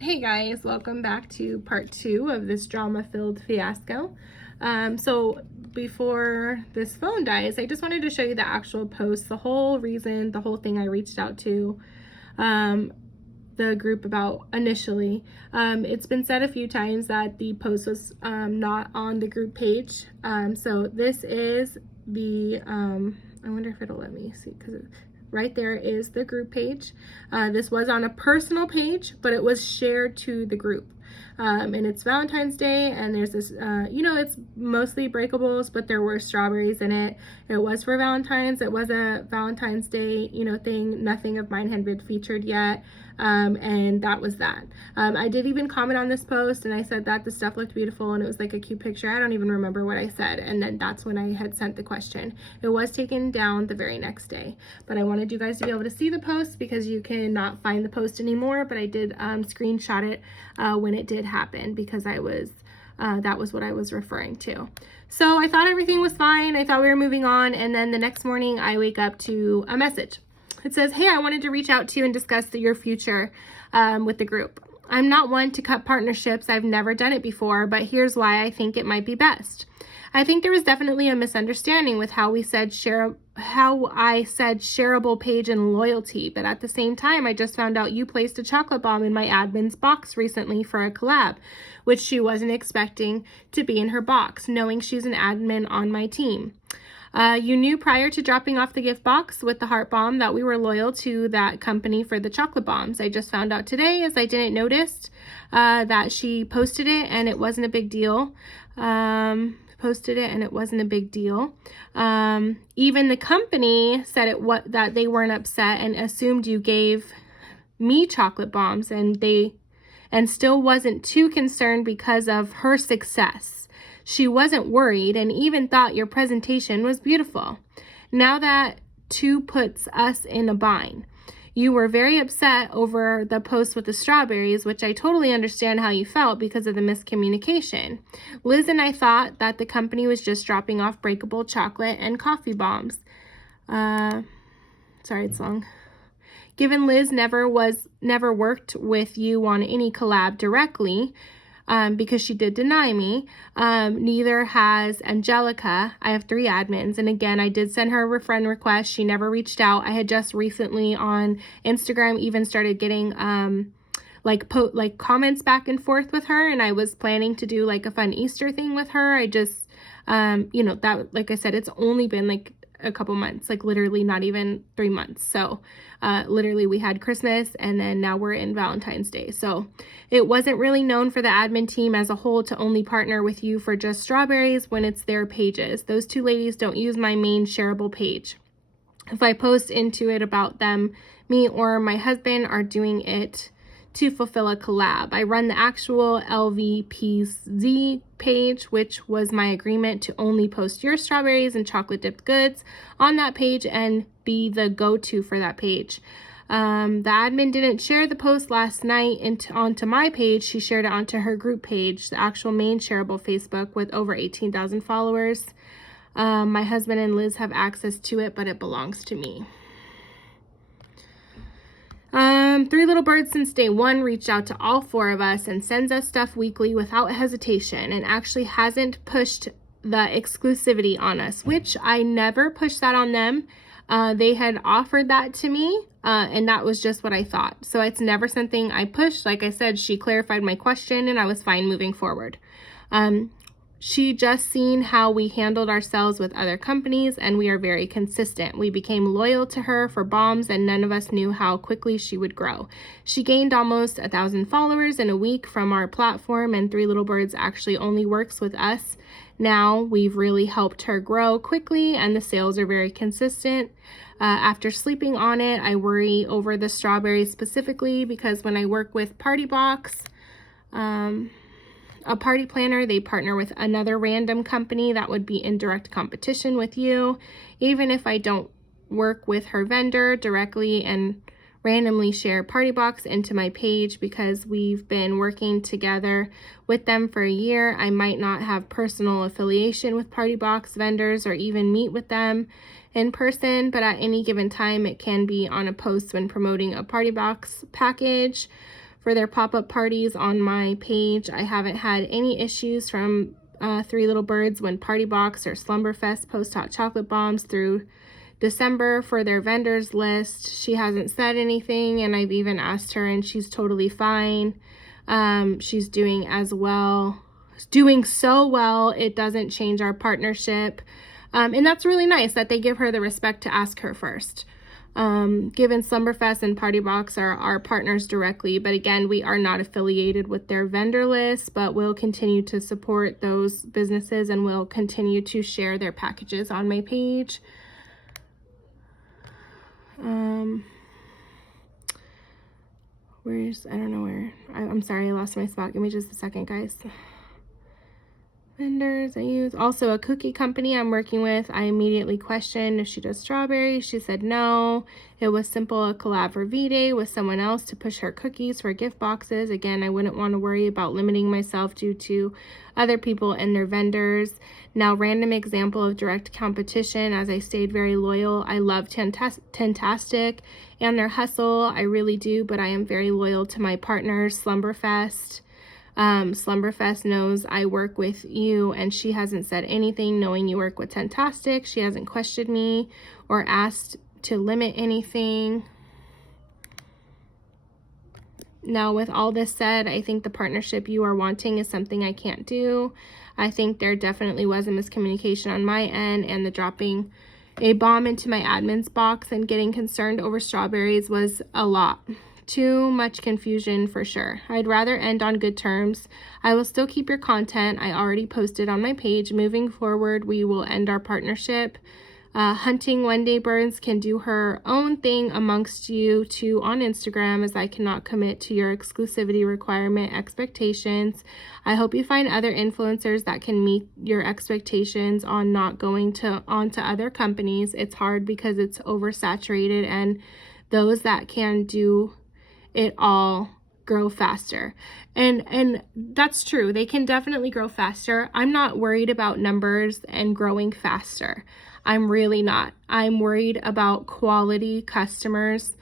Hey guys, welcome back to part 2 of this drama-filled fiasco. So before this phone dies, I just wanted to show you the actual post, the whole reason, the whole thing I reached out to the group about initially. It's been said a few times that the post was not on the group page. So this is the, I wonder if it'll let me see, because right there is the group page. This was on a personal page, but it was shared to the group. And it's Valentine's Day, and there's this, it's mostly breakables, but there were strawberries in it. It was for Valentine's. It was a Valentine's Day, thing. Nothing of mine had been featured yet. And that was that. I did even comment on this post, and I said that the stuff looked beautiful, and it was like a cute picture. I don't even remember what I said. And then that's when I had sent the question. It was taken down the very next day, but I wanted you guys to be able to see the post because you cannot find the post anymore. But I did screenshot it when it did happen, because that was what I was referring to. So I thought everything was fine. I thought we were moving on. And then the next morning I wake up to a message. It says, "Hey, I wanted to reach out to you and discuss your future with the group. I'm not one to cut partnerships. I've never done it before, but here's why I think it might be best. I think there was definitely a misunderstanding with how I said shareable page and loyalty, but at the same time, I just found out you placed a chocolate bomb in my admin's box recently for a collab, which she wasn't expecting to be in her box, knowing she's an admin on my team. You knew prior to dropping off the gift box with the heart bomb that we were loyal to that company for the chocolate bombs. I just found out today, as I didn't notice that she posted it and it wasn't a big deal. Even the company said that they weren't upset and assumed you gave me chocolate bombs, and still wasn't too concerned because of her success. She wasn't worried and even thought your presentation was beautiful. Now that too puts us in a bind. You were very upset over the post with the strawberries, which I totally understand how you felt because of the miscommunication. Liz and I thought that the company was just dropping off breakable chocolate and coffee bombs. Sorry, it's long. Given Liz never worked with you on any collab directly, because she did deny me. Neither has Angelica. I have 3 admins. And again, I did send her a friend request. She never reached out. I had just recently on Instagram even started getting comments back and forth with her. And I was planning to do like a fun Easter thing with her. I just, that, like I said, it's only been like a couple months, like literally not even 3 months. So literally we had Christmas and then now we're in Valentine's Day. So it wasn't really known for the admin team as a whole to only partner with you for just strawberries when it's their pages. Those 2 ladies don't use my main shareable page. If I post into it about them, me or my husband are doing it to fulfill a collab. I run the actual LVPZ page, which was my agreement to only post your strawberries and chocolate dipped goods on that page and be the go-to for that page. The admin didn't share the post last night onto my page. She shared it onto her group page, the actual main shareable Facebook with over 18,000 followers. My husband and Liz have access to it, but it belongs to me. 3 Little Birds since day 1 reached out to all 4 of us and sends us stuff weekly without hesitation and actually hasn't pushed the exclusivity on us, which I never pushed that on them. They had offered that to me, and that was just what I thought. So it's never something I pushed. Like I said, she clarified my question and I was fine moving forward. She just seen how we handled ourselves with other companies, and we are very consistent. We became loyal to her for bombs, and none of us knew how quickly she would grow. She gained almost 1,000 followers in a week from our platform, and 3 Little Birds actually only works with us. Now we've really helped her grow quickly, and the sales are very consistent. After sleeping on it, I worry over the strawberries specifically because when I work with Party Box, a party planner, they partner with another random company that would be in direct competition with you. Even if I don't work with her vendor directly and randomly share Party Box into my page because we've been working together with them for a year, I might not have personal affiliation with Party Box vendors or even meet with them in person, but at any given time it can be on a post when promoting a Party Box package. for their pop-up parties on my page. I haven't had any issues from Three Little Birds when Party Box or Slumberfest post hot chocolate bombs through December for their vendors list. She hasn't said anything, and I've even asked her, and she's totally fine. She's doing so well, it doesn't change our partnership. And that's really nice that they give her the respect to ask her first. Given Slumberfest and Party Box are our partners directly, but again, we are not affiliated with their vendor list, but we'll continue to support those businesses and we'll continue to share their packages on my page. I don't know where, I'm sorry, I lost my spot. Give me just a second, guys. Vendors I use. Also a cookie company I'm working with. I immediately questioned if she does strawberries. She said no. It was simple, a collab for V-Day with someone else to push her cookies for gift boxes. Again, I wouldn't want to worry about limiting myself due to other people and their vendors. Now, random example of direct competition, as I stayed very loyal. I love Tintastic and their hustle. I really do, but I am very loyal to my partners, Slumberfest. Slumberfest knows I work with you, and she hasn't said anything knowing you work with Tintastic. She hasn't questioned me or asked to limit anything. Now, with all this said, I think the partnership you are wanting is something I can't do. I think there definitely was a miscommunication on my end, and the dropping a bomb into my admin's box and getting concerned over strawberries was a lot. Too much confusion for sure. I'd rather end on good terms. I will still keep your content I already posted on my page. Moving forward, we will end our partnership. Hunting Wendy Burns can do her own thing amongst you two on Instagram, as I cannot commit to your exclusivity requirement expectations. I hope you find other influencers that can meet your expectations on not going onto other companies. It's hard because it's oversaturated, and those that can do it all grow faster. And that's true. They can definitely grow faster. I'm not worried about numbers and growing faster. I'm really not. I'm worried about quality customers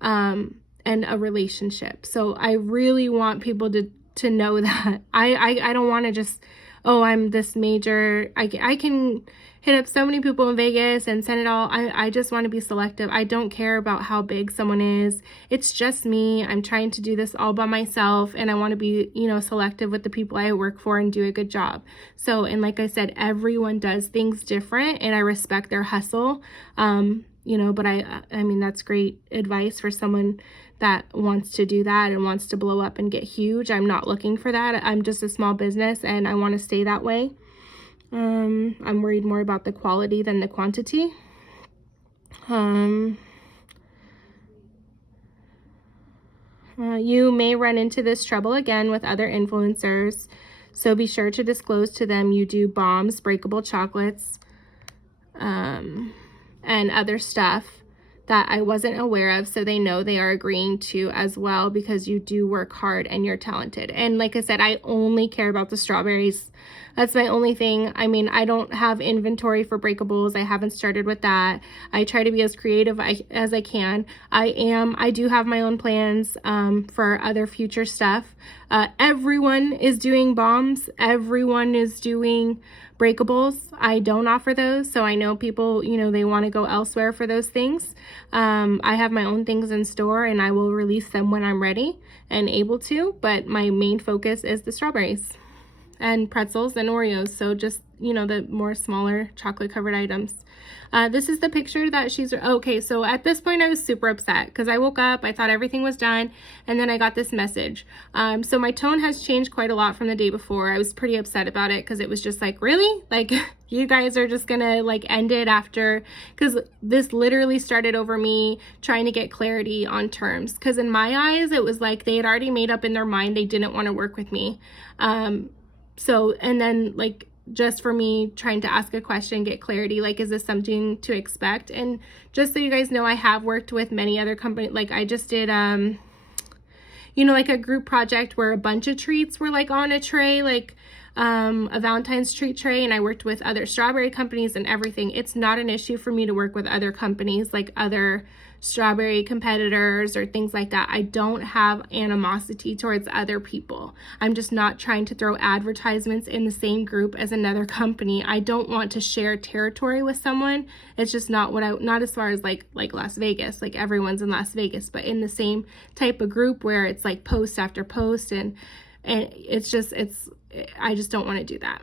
and a relationship. So I really want people to know that. I don't want to just, oh, I'm this major. I can hit up so many people in Vegas and send it all. I just want to be selective. I don't care about how big someone is. It's just me. I'm trying to do this all by myself, and I want to be, selective with the people I work for and do a good job. So, and like I said, everyone does things different, and I respect their hustle. But I mean, that's great advice for someone that wants to do that and wants to blow up and get huge. I'm not looking for that. I'm just a small business, and I want to stay that way. I'm worried more about the quality than the quantity. You may run into this trouble again with other influencers, so be sure to disclose to them you do bombs, breakable chocolates, and other stuff that I wasn't aware of, so they know they are agreeing to as well, because you do work hard and you're talented. And like I said, I only care about the strawberries. That's my only thing. I mean, I don't have inventory for breakables. I haven't started with that. I try to be as creative as I can. I do have my own plans for other future stuff. Everyone is doing bombs. Everyone is doing breakables. I don't offer those, so I know people, they want to go elsewhere for those things. I have my own things in store, and I will release them when I'm ready and able to, but my main focus is the strawberries and pretzels and Oreos, so just, the more smaller chocolate covered items. This is the picture that she's, okay, so at this point I was super upset because I woke up, I thought everything was done, and then I got this message. So my tone has changed quite a lot from the day before. I was pretty upset about it because it was just like, really? Like, you guys are just gonna end it after, because this literally started over me trying to get clarity on terms, because in my eyes it was like they had already made up in their mind they didn't want to work with me. So, and then just for me trying to ask a question, get clarity, is this something to expect? And just so you guys know, I have worked with many other companies. I just did a group project where a bunch of treats were on a tray, a Valentine's treat tray, and I worked with other strawberry companies and everything. It's not an issue for me to work with other companies, other strawberry competitors or things like that. I don't have animosity towards other people. I'm just not trying to throw advertisements in the same group as another company. I don't want to share territory with someone. It's just not what not as far as like Las Vegas, like everyone's in Las Vegas, but in the same type of group where it's like post after post, and I just don't want to do that.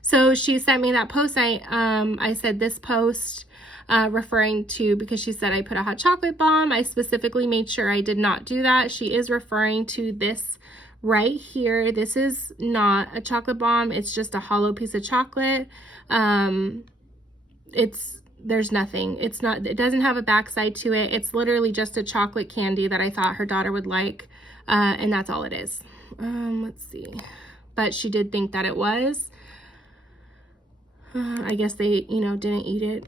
So she sent me that post. I said this post, referring to, because she said I put a hot chocolate bomb. I specifically made sure I did not do that. She is referring to this right here. This is not a chocolate bomb. It's just a hollow piece of chocolate. There's nothing. It doesn't have a backside to it. It's literally just a chocolate candy that I thought her daughter would like. And that's all it is. Let's see. But she did think that it was. I guess they, didn't eat it.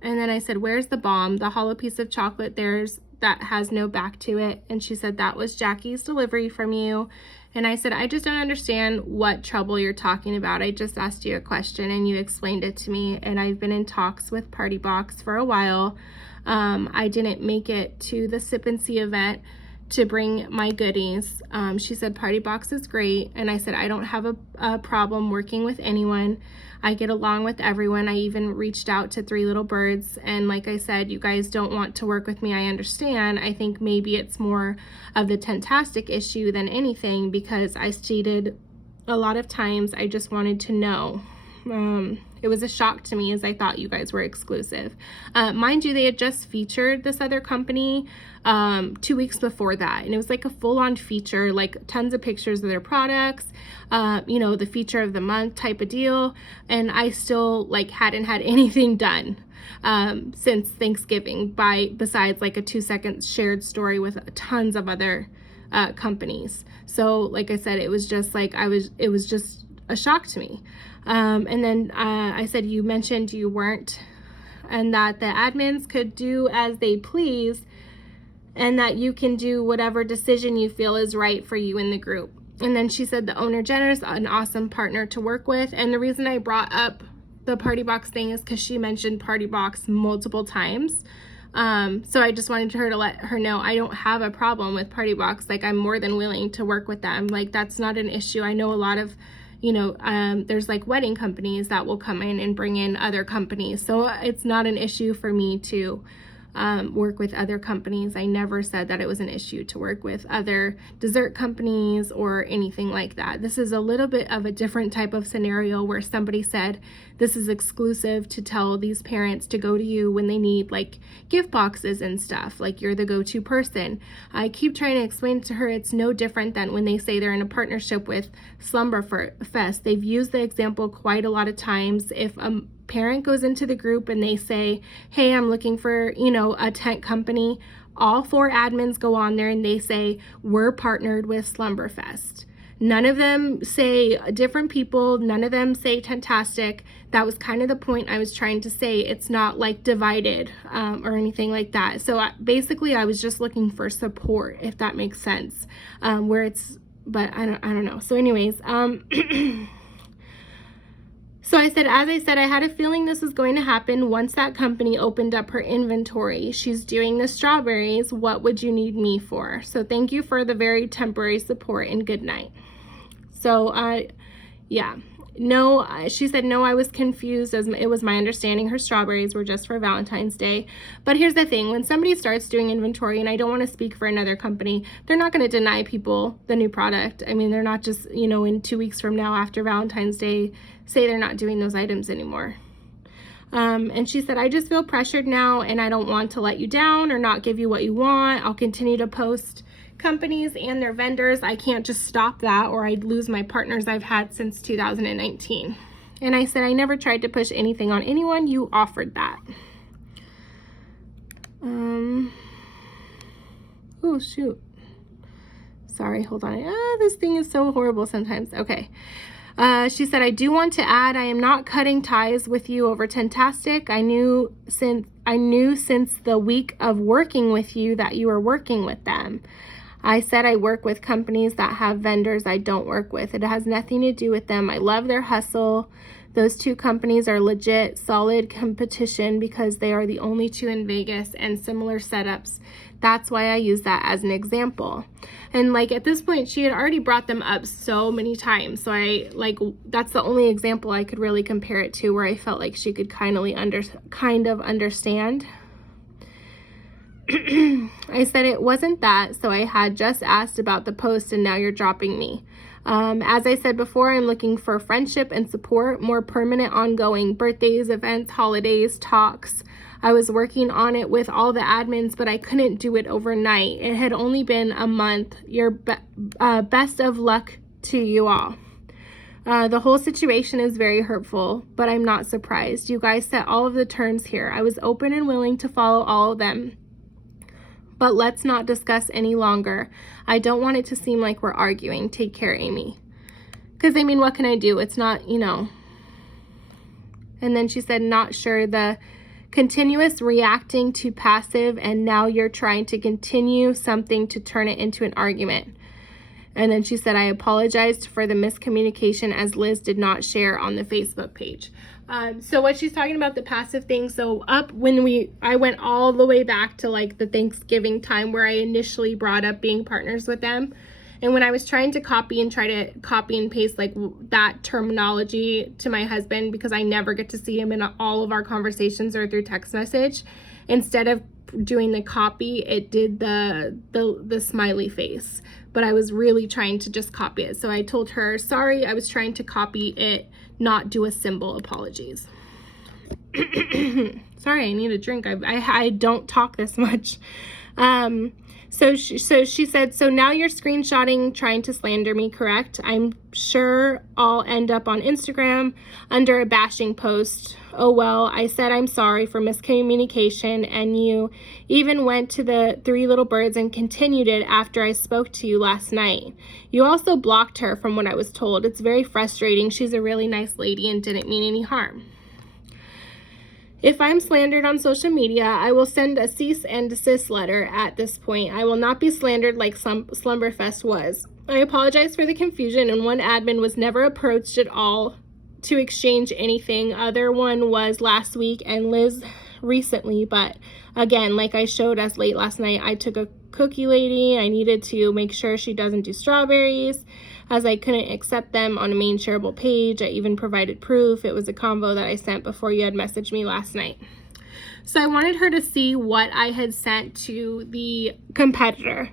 And then I said, where's the bomb? The hollow piece of chocolate that has no back to it. And she said, that was Jackie's delivery from you. And I said, I just don't understand what trouble you're talking about. I just asked you a question and you explained it to me. And I've been in talks with Party Box for a while. I didn't make it to the Sip and See event to bring my goodies. She said Party Box is great, and I said I don't have a problem working with anyone. I get along with everyone. I even reached out to Three Little Birds, and like I said, you guys don't want to work with me. I understand. I think maybe it's more of the Tentastic issue than anything, because I stated a lot of times I just wanted to know. It was a shock to me, as I thought you guys were exclusive. Mind you, they had just featured this other company 2 weeks before that, and it was like a full-on feature, like tons of pictures of their products, the feature of the month type of deal, and I still hadn't had anything done since Thanksgiving besides like a 2-second shared story with tons of other companies. So like I said, it was just it was just a shock to me. And then I said, you mentioned you weren't, and that the admins could do as they please, and that you can do whatever decision you feel is right for you in the group. And then she said the owner, Jenner's an awesome partner to work with. And the reason I brought up the Party Box thing is because she mentioned Party Box multiple times. So I just wanted her to let her know I don't have a problem with Party Box. I'm more than willing to work with them. That's not an issue. I know a lot of there's wedding companies that will come in and bring in other companies. So it's not an issue for me to work with other companies. I never said that it was an issue to work with other dessert companies or anything like that. This is a little bit of a different type of scenario where somebody said this is exclusive to tell these parents to go to you when they need gift boxes and stuff, you're the go-to person. I keep trying to explain to her it's no different than when they say they're in a partnership with Slumberfest. They've used the example quite a lot of times. If a parent goes into the group and they say, hey, I'm looking for, a tent company, all 4 admins go on there and they say, we're partnered with Slumberfest. None of them say different people. None of them say Tentastic. That was kind of the point I was trying to say. It's not divided or anything like that. So basically I was just looking for support, if that makes sense, but I don't know. So anyways, so I said, as I said, I had a feeling this was going to happen once that company opened up her inventory. She's doing the strawberries. What would you need me for? So thank you for the very temporary support, and good night. So, yeah. No, she said, no, I was confused, as it was my understanding her strawberries were just for Valentine's Day. But here's the thing. When somebody starts doing inventory, and I don't want to speak for another company, they're not going to deny people the new product. I mean, they're not just, in 2 weeks from now after Valentine's Day, say they're not doing those items anymore. And she said, I just feel pressured now, and I don't want to let you down or not give you what you want. I'll continue to post companies and their vendors. I can't just stop that, or I'd lose my partners I've had since 2019. And I said, I never tried to push anything on anyone. You offered that. Oh, shoot. Sorry, hold on. This thing is so horrible sometimes. Okay. She said, I do want to add, I am not cutting ties with you over Tentastic. I knew since the week of working with you that you were working with them. I said I work with companies that have vendors I don't work with. It has nothing to do with them. I love their hustle. Those two companies are legit, solid competition because they are the only two in Vegas and similar setups. That's why I use that as an example. And like at this point, she had already brought them up so many times. So that's the only example I could really compare it to where I felt like she could kind of understand. I said it wasn't that, so I had just asked about the post and now you're dropping me. As I said before, I'm looking for friendship and support, more permanent, ongoing birthdays, events, holidays, talks. I was working on it with all the admins, but I couldn't do it overnight. It had only been a month. Your best of luck to you all. The whole situation is very hurtful, but I'm not surprised. You guys set all of the terms here. I was open and willing to follow all of them. But let's not discuss any longer. I don't want it to seem like we're arguing. Take care, Amy. Because, I mean, what can I do? It's not, you know. And then she said, not sure. The continuous reacting to passive, and now you're trying to continue something to turn it into an argument. And then she said, I apologized for the miscommunication as Liz did not share on the Facebook page. So what she's talking about, the passive thing. So I went all the way back to like the Thanksgiving time where I initially brought up being partners with them. And when I was trying to copy and paste like that terminology to my husband, because I never get to see him in all of our conversations or through text message, instead of doing the copy, it did the smiley face. But I was really trying to just copy it. So I told her, sorry, I was trying to copy it, not do a symbol. Apologies. Sorry, I need a drink. I don't talk this much. So she said, so now you're screenshotting, trying to slander me, correct? I'm sure I'll end up on Instagram under a bashing post. Oh, well, I said I'm sorry for miscommunication, and you even went to the Three Little Birds and continued it after I spoke to you last night. You also blocked her from what I was told. It's very frustrating. She's a really nice lady and didn't mean any harm. If I'm slandered on social media, I will send a cease and desist letter at this point. I will not be slandered like Slumberfest was. I apologize for the confusion, and one admin was never approached at all to exchange anything. Other one was last week and Liz recently, but again, like I showed us late last night, I took a cookie lady. I needed to make sure she doesn't do strawberries, as I couldn't accept them on a main shareable page. I even provided proof. It was a combo that I sent before you had messaged me last night. So I wanted her to see what I had sent to the competitor.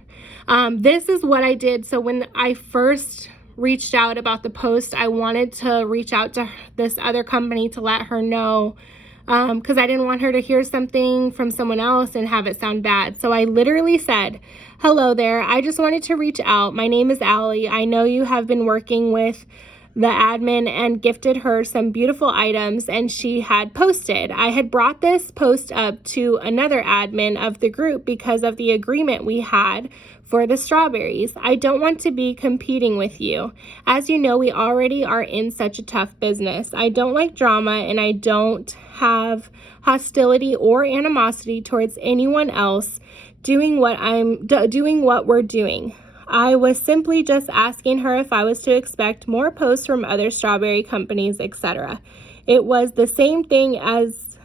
This is what I did. So when I first reached out about the post, I wanted to reach out to this other company to let her know, because I didn't want her to hear something from someone else and have it sound bad. So I literally said, hello there. I just wanted to reach out. My name is Allie. I know you have been working with the admin and gifted her some beautiful items, and she had posted. I had brought this post up to another admin of the group because of the agreement we had for the strawberries. I don't want to be competing with you. As you know, we already are in such a tough business. I don't like drama, and I don't have hostility or animosity towards anyone else doing what we're doing. I was simply just asking her if I was to expect more posts from other strawberry companies, etc. It was the same thing as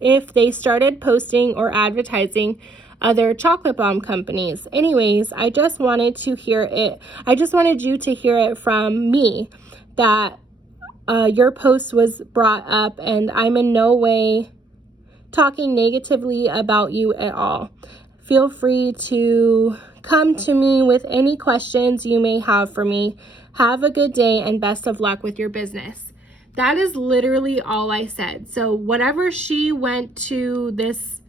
if they started posting or advertising other chocolate bomb companies. Anyways, I just wanted you to hear it from me that your post was brought up, and I'm in no way talking negatively about you at all. Feel free to come to me with any questions you may have for me. Have a good day and best of luck with your business. That is literally all I said. So whatever she went to this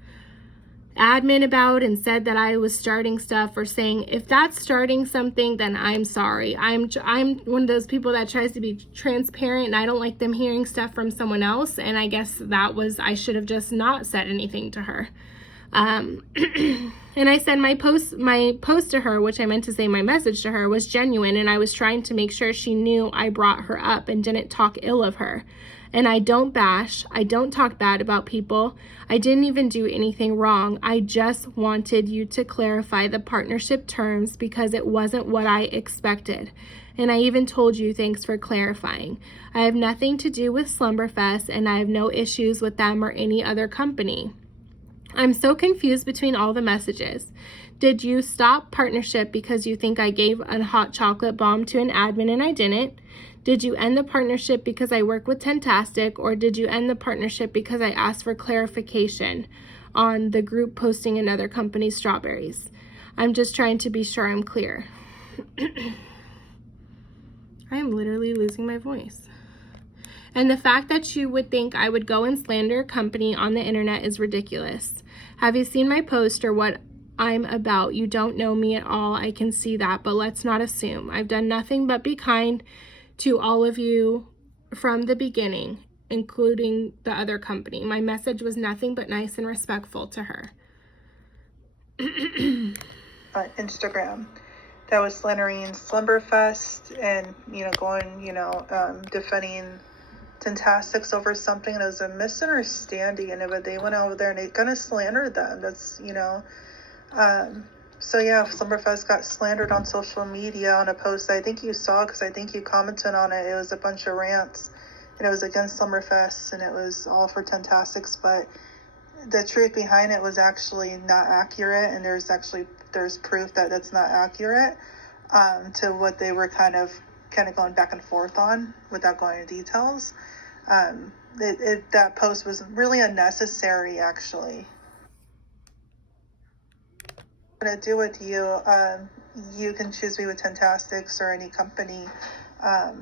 admin about and said that I was starting stuff or saying, if that's starting something, then I'm sorry. I'm one of those people that tries to be transparent, and I don't like them hearing stuff from someone else. And I guess I should have just not said anything to her. And I said my post to her, which I meant to say my message to her, was genuine, and I was trying to make sure she knew I brought her up and didn't talk ill of her. And I don't bash, I don't talk bad about people. I didn't even do anything wrong. I just wanted you to clarify the partnership terms because it wasn't what I expected. And I even told you thanks for clarifying. I have nothing to do with Slumberfest, and I have no issues with them or any other company. I'm so confused between all the messages. Did you stop partnership because you think I gave a hot chocolate bomb to an admin and I didn't? Did you end the partnership because I work with Tentastic, or did you end the partnership because I asked for clarification on the group posting another company's strawberries? I'm just trying to be sure I'm clear. I am literally losing my voice. And the fact that you would think I would go and slander a company on the internet is ridiculous. Have you seen my post or what I'm about? You don't know me at all. I can see that, but let's not assume. I've done nothing but be kind to all of you from the beginning, including the other company. My message was nothing but nice and respectful to her. Instagram that was slandering Slumberfest and, going, defending Tentastics over something, and it was a misunderstanding, but they went over there and they kind of slandered them. That's, so yeah, Slumberfest got slandered on social media on a post that I think you saw, because I think you commented on it. It was a bunch of rants, and it was against Slumberfest, and it was all for Tentastics, but the truth behind it was actually not accurate, and there's proof that that's not accurate to what they were kind of going back and forth on without going into details. That post was really unnecessary, actually. What I do with you, you can choose me with Tentastics or any company. I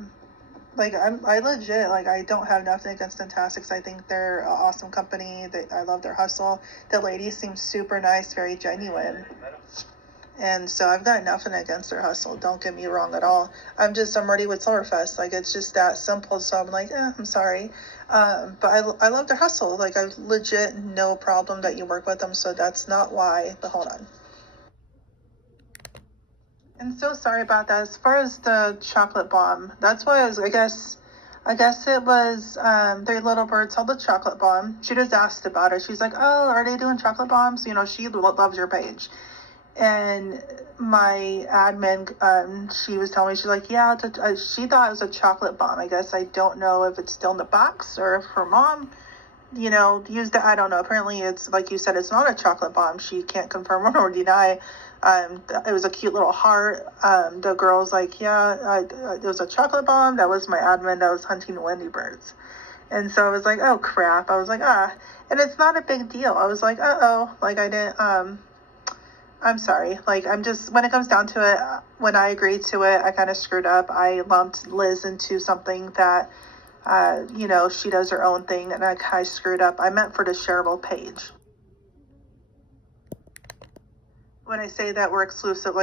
legit, I don't have nothing against Tentastics. I think they're an awesome company. I love their hustle. The lady seems super nice, very genuine. And so I've got nothing against their hustle. Don't get me wrong at all. I'm ready with Summerfest. It's just that simple. So I'm I'm sorry. But I love their hustle. I legit no problem that you work with them. So that's not why. But hold on. I'm so sorry about that. As far as the chocolate bomb, that's why I guess it was Three Little Birds held the chocolate bomb. She just asked about it. She's like, oh, are they doing chocolate bombs? She loves your page. And my admin, she was telling me, she's like, yeah, she thought it was a chocolate bomb. I guess I don't know if it's still in the box or if her mom, used it. I don't know. Apparently it's, like you said, it's not a chocolate bomb. She can't confirm or deny. It was a cute little heart. The girl's like, yeah, it was a chocolate bomb. That was my admin that was hunting Wendy birds. And so I was like, oh crap. I was like, and it's not a big deal. I was like, I didn't, I'm sorry. When it comes down to it, when I agreed to it, I kind of screwed up. I lumped Liz into something that, she does her own thing, and I screwed up. I meant for the shareable page. When I say that we're exclusive,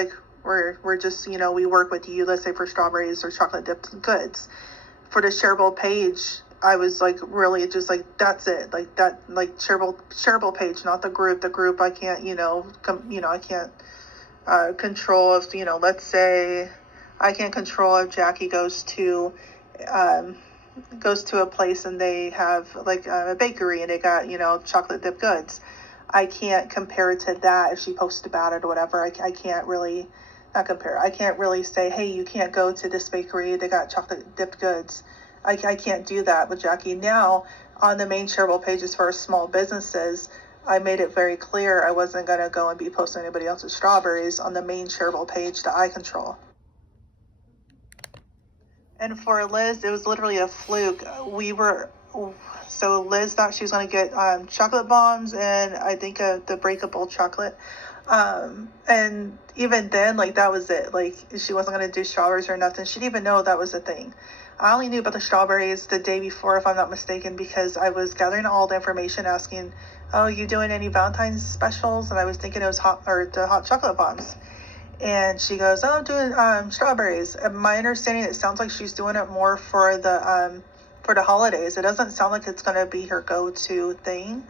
we're just, we work with you, let's say for strawberries or chocolate dipped goods. For the shareable page, I was really just that's it, shareable page, not the group. The group I can't, I can't control if, let's say I can't control if Jackie goes to a place and they have a bakery and they got, chocolate dipped goods. I can't compare it to that if she posted about it or whatever. I can't really not compare. I can't really say, hey, you can't go to this bakery. They got chocolate dipped goods. I can't do that with Jackie. Now, on the main shareable pages for small businesses, I made it very clear I wasn't going to go and be posting anybody else's strawberries on the main shareable page that I control. And for Liz, it was literally a fluke. So Liz thought she was going to get chocolate bombs and I think the breakable chocolate. And even then, that was it. She wasn't going to do strawberries or nothing. She didn't even know that was a thing. I only knew about the strawberries the day before, if I'm not mistaken, because I was gathering all the information asking, oh, you doing any Valentine's specials? And I was thinking it was the hot chocolate bombs. And she goes, oh, I'm doing strawberries. And my understanding, it sounds like she's doing it more for the holidays. It doesn't sound like it's going to be her go-to thing.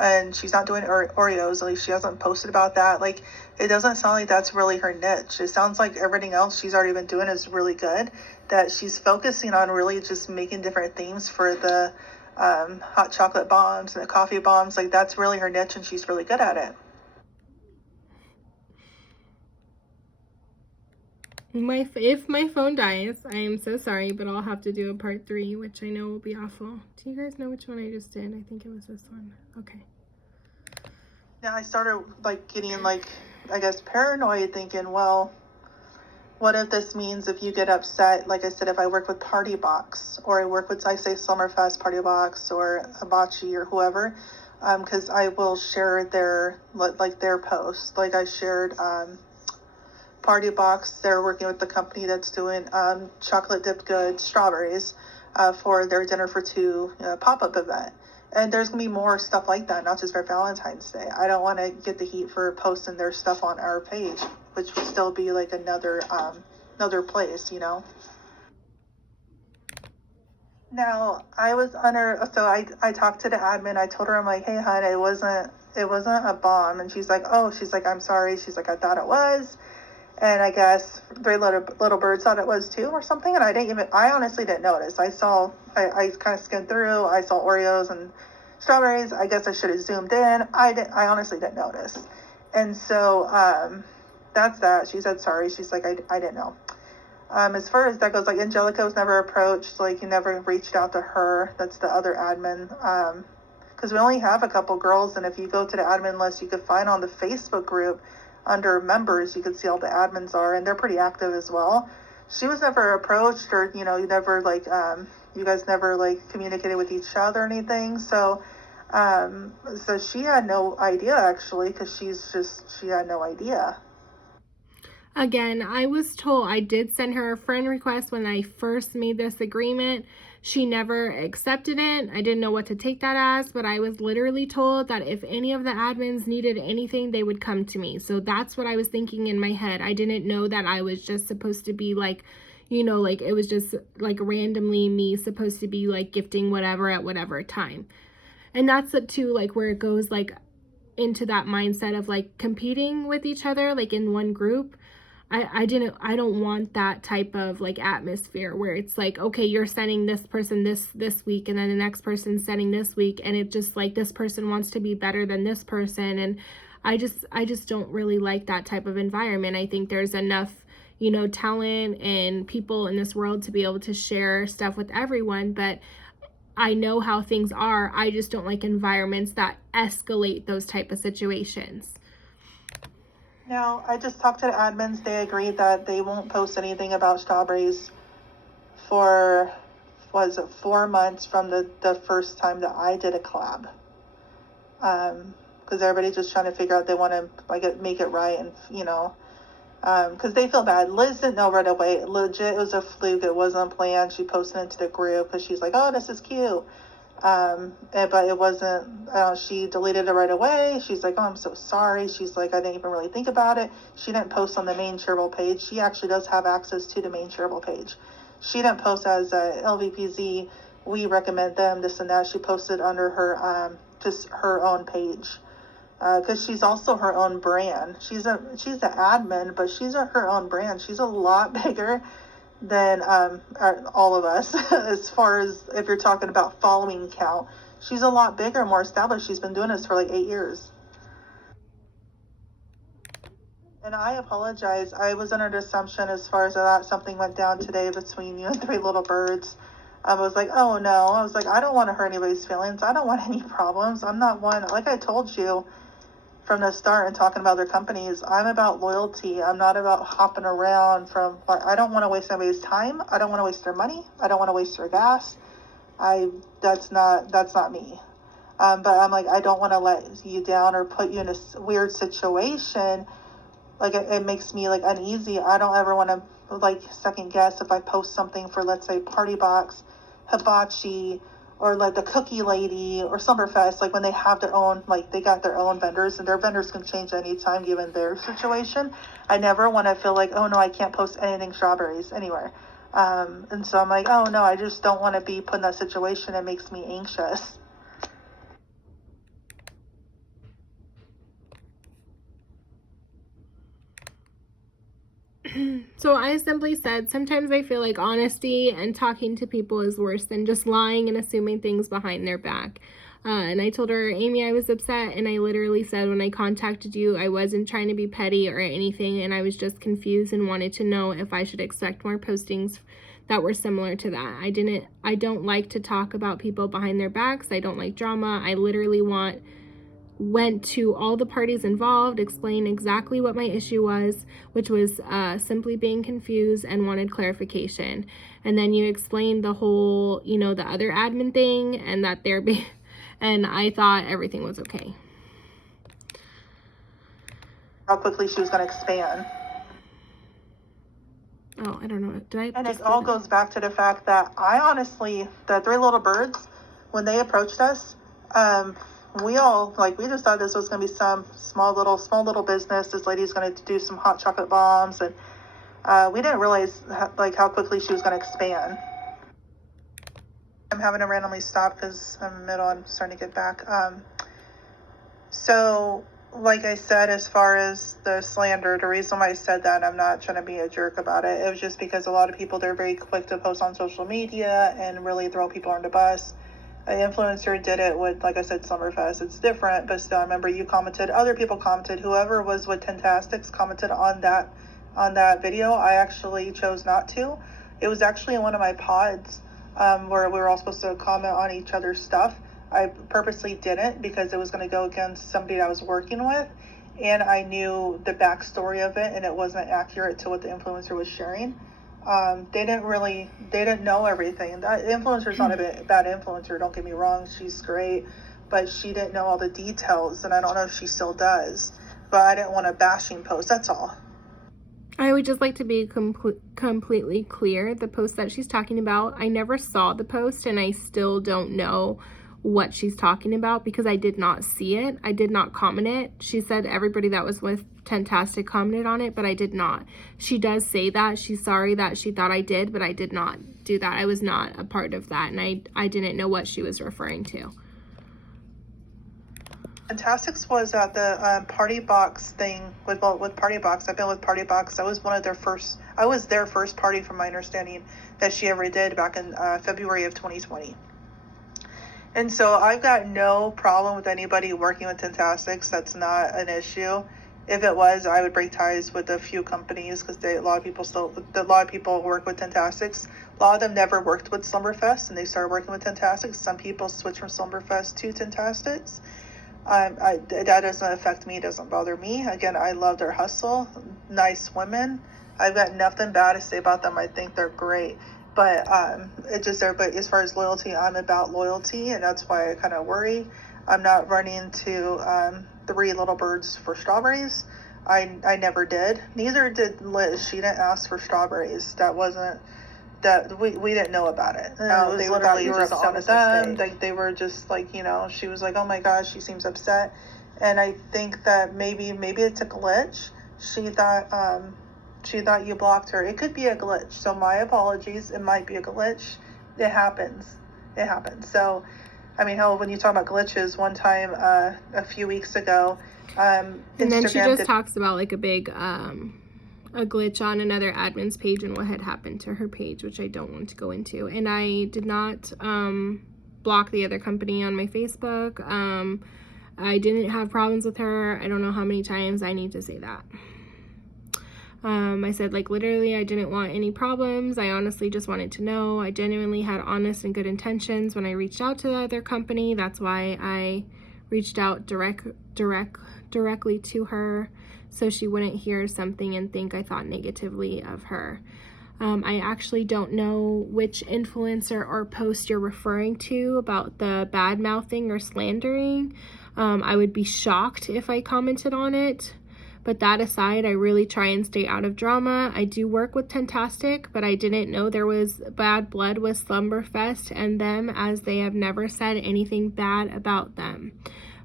and she's not doing Oreos. At least she hasn't posted about that. Like, it doesn't sound like that's really her niche. It sounds like everything else she's already been doing is really good, that she's focusing on really just making different themes for the hot chocolate bombs and the coffee bombs. Like, that's really her niche, and she's really good at it. If my phone dies, I am so sorry, but I'll have to do a part 3, which I know will be awful. Do you guys know which one I just did? I think it was this one. Okay. Yeah, I started like getting like, I guess, paranoid, thinking, well, what if this means if you get upset, like I said, if I work with Party Box, or I work with, I say, Summerfest Party Box or Hibachi or whoever, because I will share their posts. Like, I shared Party Box. They're working with the company that's doing chocolate dipped good strawberries for their dinner for 2 pop-up event. And there's gonna be more stuff like that, not just for Valentine's Day. I don't want to get the heat for posting their stuff on our page, which would still be like another place, Now, I was so I talked to the admin. I told her, I'm like, hey, hon, it wasn't a bomb. And she's like, I'm sorry. She's like, I thought it was. And I guess Three Little Birds thought it was too, or something. And I honestly didn't notice. I kind of skimmed through. I saw Oreos and strawberries. I guess I should have zoomed in. I honestly didn't notice. And so that's that. She said sorry. She's like, I didn't know. As far as that goes, like, Angelica was never approached. Like, you never reached out to her. That's the other admin. Because we only have a couple girls, and if you go to the admin list, you could find on the Facebook group under members, you can see all the admins are, and they're pretty active as well. She was never approached, or you never like you guys never like communicated with each other or anything. So she had no idea, actually, because she had no idea. Again, I was told, I did send her a friend request when I first made this agreement. She never accepted it. I didn't know what to take that as, but I was literally told that if any of the admins needed anything, they would come to me. So that's what I was thinking in my head. I didn't know that I was just supposed to be like, like it was just like randomly me supposed to be like gifting whatever at whatever time. And that's it too, like where it goes like into that mindset of like competing with each other, like in one group. I don't want that type of like atmosphere where it's like, okay, you're sending this person this week, and then the next person's sending this week, and it just like this person wants to be better than this person. And I just don't really like that type of environment. I think there's enough, talent and people in this world to be able to share stuff with everyone, but I know how things are. I just don't like environments that escalate those type of situations. Now, I just talked to the admins. They agreed that they won't post anything about strawberries for, 4 months from the first time that I did a collab. Because everybody's just trying to figure out, they want to like make it right, and because they feel bad. Liz didn't know right away. Legit, it was a fluke. It wasn't planned. She posted it into the group because she's like, oh, this is cute. But it wasn't, she deleted it right away. She's like, oh, I'm so sorry. She's like, I didn't even really think about it. She didn't post on the main Shareable page. She actually does have access to the main Shareable page. She didn't post as LVPZ, we recommend them, this and that. She posted under her, just her own page. Because she's also her own brand. She's the admin, but she's her own brand. She's a lot bigger than all of us as far as if you're talking about following count. She's a lot bigger, more established. She's been doing this for like 8 years. And I apologize. I was under the assumption, as far as that something went down today between you and Three Little Birds. I was like, oh no. I was like, I don't want to hurt anybody's feelings. I don't want any problems. I'm not one, like I told you from the start and talking about their companies, I'm about loyalty. I'm not about hopping around I don't want to waste anybody's time. I don't want to waste their money. I don't want to waste their gas. That's not me. But I'm like, I don't want to let you down or put you in a weird situation. Like it makes me like uneasy. I don't ever want to like second guess if I post something for, let's say, Party Box, Hibachi, or like the Cookie Lady or Summerfest, like when they have their own, like they got their own vendors, and their vendors can change anytime given their situation. I never want to feel like, oh no, I can't post anything strawberries anywhere. And so I'm like, oh no, I just don't want to be put in that situation. It makes me anxious. So I simply said, sometimes I feel like honesty and talking to people is worse than just lying and assuming things behind their back. And I told her, Amy, I was upset, and I literally said when I contacted you, I wasn't trying to be petty or anything, and I was just confused and wanted to know if I should expect more postings that were similar to that. I don't like to talk about people behind their backs. I don't like drama. I literally went to all the parties involved, explained exactly what my issue was, which was simply being confused and wanted clarification. And then you explained the whole, the other admin thing, and that and I thought everything was okay. How quickly she was going to expand. Oh, I don't know. And it all goes back to the fact that the Three Little Birds, when they approached us, we just thought this was going to be some small little business. This lady's going to do some hot chocolate bombs, and we didn't realize how quickly she was going to expand. I'm having to randomly stop because I'm in the middle. I'm starting to get back. So, like I said, as far as the slander, the reason why I said that, I'm not trying to be a jerk about it. It was just because a lot of people, they're very quick to post on social media and really throw people under the bus. An influencer did it with, like I said, Slumberfest. It's different, but still, I remember you commented, other people commented, whoever was with Tentastics commented on that video. I actually chose not to. It was actually in one of my pods where we were all supposed to comment on each other's stuff. I purposely didn't because it was going to go against somebody that I was working with, and I knew the backstory of it, and it wasn't accurate to what the influencer was sharing. They didn't know everything. That influencer's not a bad influencer, don't get me wrong, she's great, but she didn't know all the details, and I don't know if she still does, but I didn't want a bashing post, that's all. I would just like to be completely clear. The post that she's talking about, I never saw the post, and I still don't know what she's talking about because I did not see it. I did not comment it. She said everybody that was with Tentastic commented on it, but I did not. She does say that she's sorry that she thought I did, but I did not do that. I was not a part of that, and I didn't know what she was referring to. Tentastics was at the Party Box thing with Party Box. I've been with Party Box. I was their first party, from my understanding, that she ever did back in February of 2020. And so I've got no problem with anybody working with Tentastics. That's not an issue. If it was, I would break ties with a few companies because a lot of people work with Tentastics. A lot of them never worked with Slumberfest and they started working with Tentastics. Some people switch from Slumberfest to Tentastics. That doesn't affect me. It doesn't bother me. Again, I love their hustle. Nice women. I've got nothing bad to say about them. I think they're great. But it just everybody, as far as loyalty, I'm about loyalty, and that's why I kind of worry. I'm not running to Three Little Birds for strawberries. I never did. Neither did Liz. She didn't ask for strawberries. That wasn't that we didn't know about it. No, they literally were upset with them. They were just she was like, oh my gosh, she seems upset, and I think that maybe it's a glitch. She thought you blocked her. It could be a glitch. So my apologies. It might be a glitch. It happens. So, I mean, hell, when you talk about glitches, one time a few weeks ago, and then she just talks about like a big a glitch on another admin's page and what had happened to her page, which I don't want to go into. And I did not block the other company on my Facebook. I didn't have problems with her. I don't know how many times I need to say that. I said, literally, I didn't want any problems. I honestly just wanted to know. I genuinely had honest and good intentions when I reached out to the other company. That's why I reached out directly to her, so she wouldn't hear something and think I thought negatively of her. I actually don't know which influencer or post you're referring to about the bad mouthing or slandering. I would be shocked if I commented on it. But that aside, I really try and stay out of drama. I do work with Tentastic, but I didn't know there was bad blood with Slumberfest and them, as they have never said anything bad about them.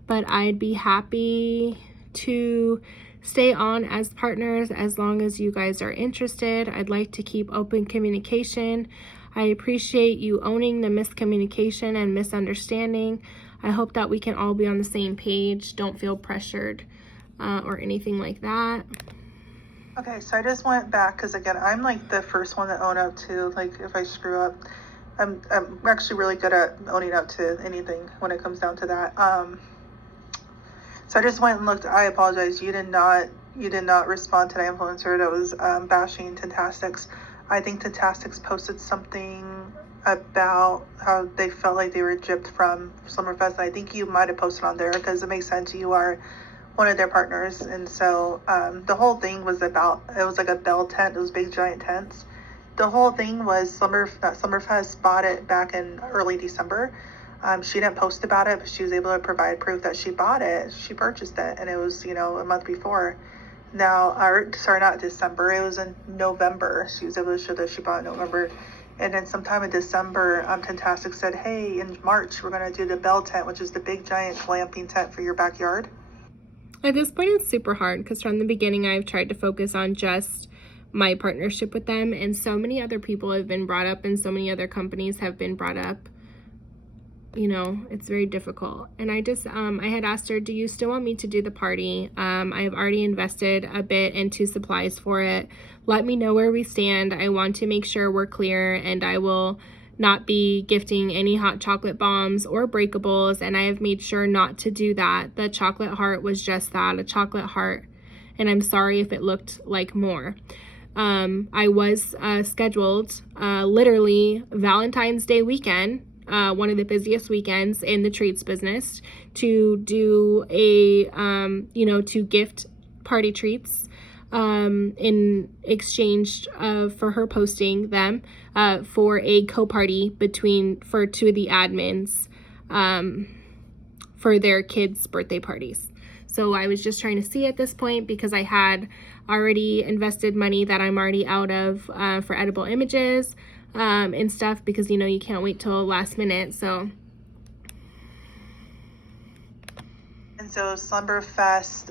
But I'd be happy to stay on as partners as long as you guys are interested. I'd like to keep open communication. I appreciate you owning the miscommunication and misunderstanding. I hope that we can all be on the same page. Don't feel pressured or anything like that. Okay, so I just went back because again, I'm like the first one to own up to, like, if I screw up. I'm actually really good at owning up to anything when it comes down to that. So I just went and looked. I apologize. You did not respond to the influencer that was bashing Tentastics. I think Tentastics posted something about how they felt like they were gypped from Summerfest. I think you might have posted on there because it makes sense. You are one of their partners, and so the whole thing was about, it was like a bell tent, those big giant tents. The whole thing was Summerfest bought it back in early December. She didn't post about it, but she was able to provide proof that she bought it. She purchased it, and it was, you know, a month before. Now, or sorry, not December. It was in November. She was able to show that she bought in November. And then sometime in December, Tentastic said, hey, in March, we're going to do the Bell tent, which is the big giant glamping tent for your backyard. At this point, it's super hard because from the beginning, I've tried to focus on just my partnership with them, and so many other people have been brought up and so many other companies have been brought up. You know, it's very difficult. And I just, I had asked her, do you still want me to do the party? I have already invested a bit into supplies for it. Let me know where we stand. I want to make sure we're clear, and I will not be gifting any hot chocolate bombs or breakables, and I have made sure not to do that. The chocolate heart was just that, a chocolate heart, and I'm sorry if it looked like more. I was scheduled literally Valentine's Day weekend, one of the busiest weekends in the treats business, to do a, to gift party treats in exchange for her posting them for a co-party for two of the admins for their kids' birthday parties. So I was just trying to see at this point, because I had already invested money that I'm already out of for edible images and stuff, because, you know, you can't wait till last minute. So. And so Slumberfest,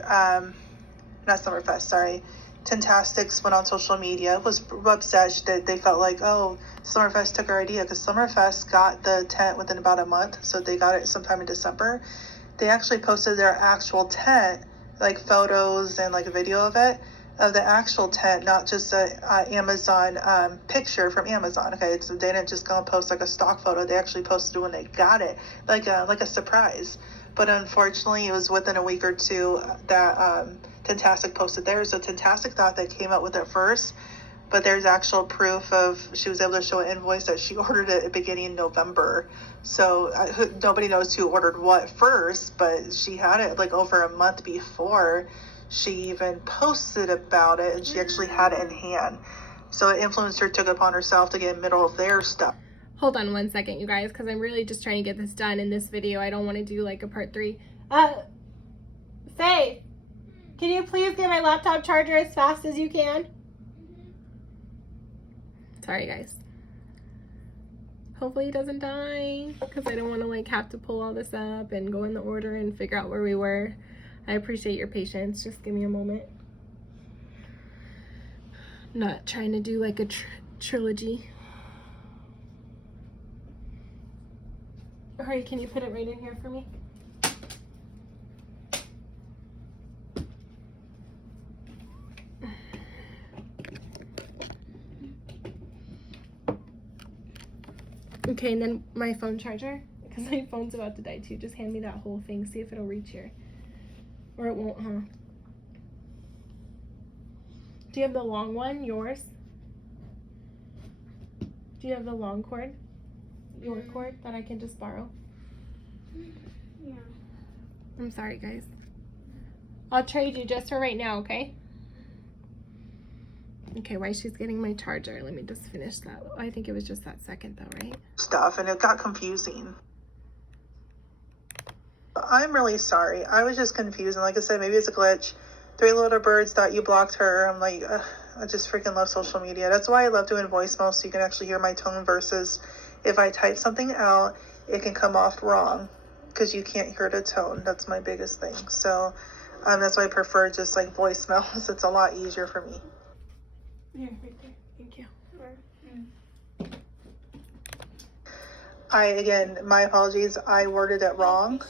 not Slumberfest, sorry, Tentastics went on social media, was upset that they felt like, oh, Slumberfest took our idea, because Slumberfest got the tent within about a month, so they got it sometime in December. They actually posted their actual tent, like photos and like a video of it, of the actual tent, not just a Amazon picture from Amazon. Okay, so they didn't just go and post like a stock photo. They actually posted it when they got it, like a surprise. But unfortunately, it was within a week or two that Tentastic posted theirs. So Tentastic thought they came up with it first, but there's actual proof of, she was able to show an invoice that she ordered it beginning in November. So nobody knows who ordered what first, but she had it like over a month before she even posted about it, and she actually had it in hand. So an influencer took it upon herself to get in the middle of their stuff. Hold on one second, you guys, because I'm really just trying to get this done in this video. I don't want to do like a part 3. Faith, can you please get my laptop charger as fast as you can? Sorry, guys. Hopefully it doesn't die, because I don't want to like have to pull all this up and go in the order and figure out where we were. I appreciate your patience. Just give me a moment. Not trying to do like a trilogy. Hurry, can you put it right in here for me? Okay, and then my phone charger, because my phone's about to die too. Just hand me that whole thing, see if it'll reach here. Or it won't, huh? Do you have the long one, yours? Do you have the long cord? Your cord that I can just borrow? Yeah. I'm sorry, guys. I'll trade you just for right now, okay? Okay, while she's getting my charger, let me just finish that. I think it was just that second though, right? Stuff, and it got confusing. I'm really sorry. I was just confused, and like I said, maybe it's a glitch. Three Little Birds thought you blocked her. I'm like, I just freaking love social media. That's why I love doing voicemail, so you can actually hear my tone, versus if I type something out, it can come off wrong because you can't hear the tone. That's my biggest thing. So that's why I prefer just like voicemails. It's a lot easier for me. Here, right there. Thank you. Again, my apologies. I worded it wrong.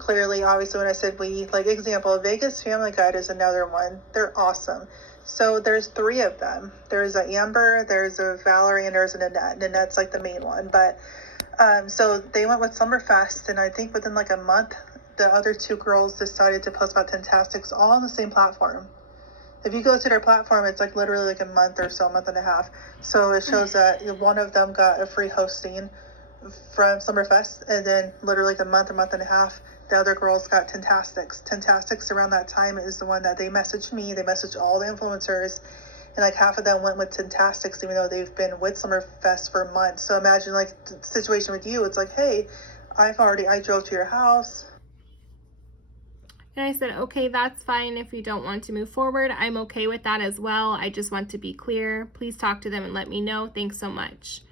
clearly, obviously, when I said we, like, example, Vegas Family Guide is another one. They're awesome. So there's 3 of them. There's a Amber, there's a Valerie, and there's a Nanette. Nanette's like the main one. But so they went with Summerfest, and I think within like a month, the other 2 girls decided to post about Tentastics all on the same platform. If you go to their platform, it's like literally like a month or so, a month and a half. So it shows that one of them got a free hosting from Summerfest, and then literally like a month or month and a half, the other girls got Tentastics. Tentastics around that time is the one that they messaged me, they messaged all the influencers, and like half of them went with Tentastics even though they've been with Summerfest for months. So imagine like the situation with you, it's like, hey, I drove to your house. And I said, okay, that's fine if you don't want to move forward. I'm okay with that as well. I just want to be clear. Please talk to them and let me know. Thanks so much.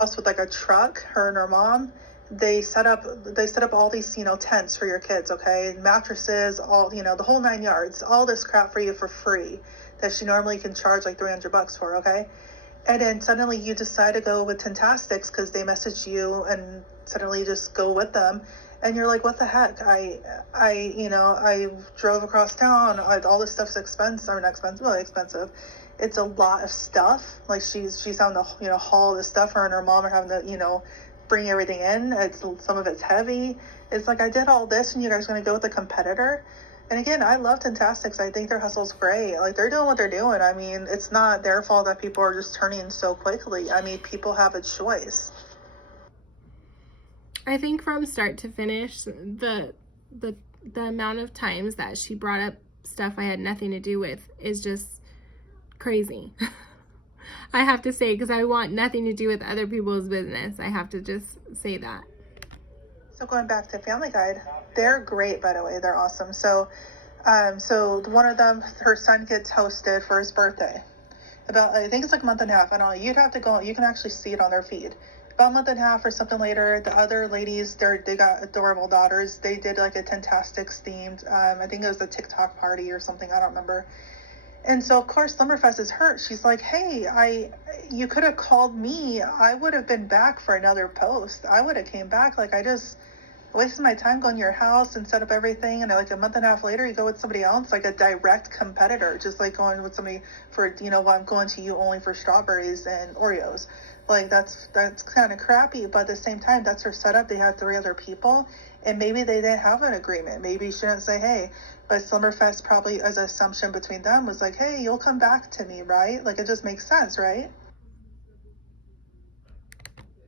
With like a truck, her and her mom, they set up all these, tents for your kids, okay? Mattresses, all, the whole 9 yards, all this crap for you for free that she normally can charge like $300 for, okay? And then suddenly you decide to go with Tentastics because they message you, and suddenly you just go with them, and you're like, what the heck? I drove across town. All this stuff's expensive. Or not expensive, really expensive. It's a lot of stuff. Like she's having to haul this stuff. Her and her mom are having to bring everything in. Some of it's heavy. It's like, I did all this, and you guys are gonna go with a competitor. And again, I love Tentastics. I think their hustle's great. Like, they're doing what they're doing. I mean, it's not their fault that people are just turning so quickly. I mean, people have a choice. I think from start to finish, the amount of times that she brought up stuff I had nothing to do with is just crazy. I have to say, because I want nothing to do with other people's business. I have to just say that. So going back to Family Guide, they're great, by the way. They're awesome. So one of them, her son gets hosted for his birthday. I think it's like a month and a half. I don't know. You'd have to go. You can actually see it on their feed. About a month and a half or something later, the other ladies, they got adorable daughters. They did like a Tentastics themed. I think it was a TikTok party or something. I don't remember. And so, of course, Summerfest is hurt. She's like, hey, you could have called me. I would have been back for another post. I would have came back. Like, I just wasted my time going to your house and set up everything. And like a month and a half later, you go with somebody else, like a direct competitor, just like going with somebody for, well, I'm going to you only for strawberries and Oreos. Like, that's kind of crappy. But at the same time, that's her setup. They had 3 other people, and maybe they didn't have an agreement. Maybe she didn't say, hey. But Summerfest probably, as an assumption between them, was like, hey, you'll come back to me, right? Like, it just makes sense, right?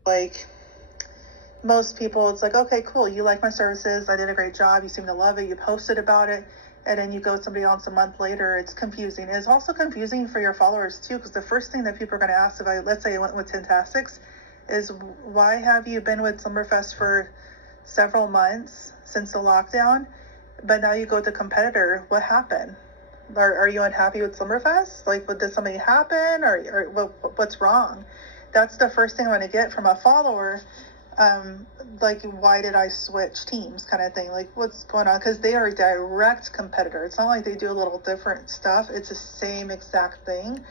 Like, most people, it's like, okay, cool, you like my services, I did a great job, you seem to love it, you posted about it, and then you go with somebody else a month later. It's confusing. It's also confusing for your followers, too, because the first thing that people are going to ask, let's say I went with Tentastics, is why have you been with Summerfest for several months since the lockdown? But now you go to competitor. What happened? Are you unhappy with Summerfest? Like, did something happen, or what's wrong? That's the first thing I'm going to get from a follower. Like, why did I switch teams, kind of thing? Like, what's going on? Because they are a direct competitor. It's not like they do a little different stuff. It's the same exact thing.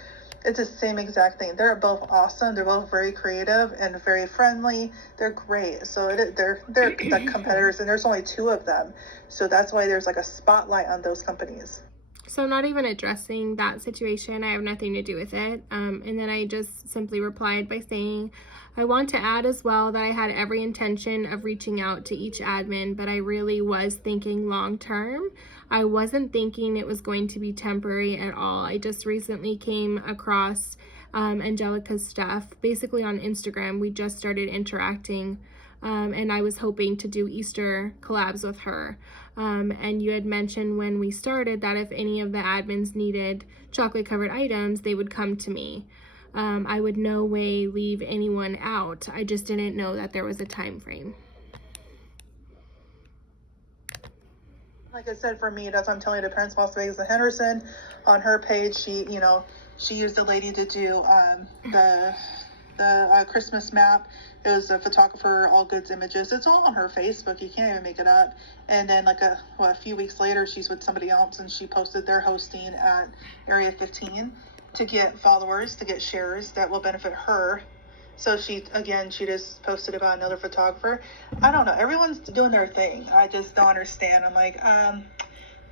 They're both awesome. They're both very creative and very friendly. They're great. So they're the competitors, and there's only 2 of them. So that's why there's like a spotlight on those companies. So I'm not even addressing that situation. I have nothing to do with it. And then I just simply replied by saying, I want to add as well that I had every intention of reaching out to each admin, but I really was thinking long term. I wasn't thinking it was going to be temporary at all. I just recently came across Angelica's stuff, basically on Instagram. We just started interacting, and I was hoping to do Easter collabs with her. And you had mentioned when we started that if any of the admins needed chocolate covered items, they would come to me. I would no way leave anyone out. I just didn't know that there was a time frame. Like I said, for me, that's what I'm telling you, the Parents Las Vegas and Henderson. On her page, she used a lady to do the Christmas map. It was a photographer, All Goods Images. It's all on her Facebook. You can't even make it up. And then like a few weeks later, she's with somebody else, and she posted their hosting at Area 15. to get followers, to get shares that will benefit her. So she just posted about another photographer. I don't know. Everyone's doing their thing. I just don't understand. I'm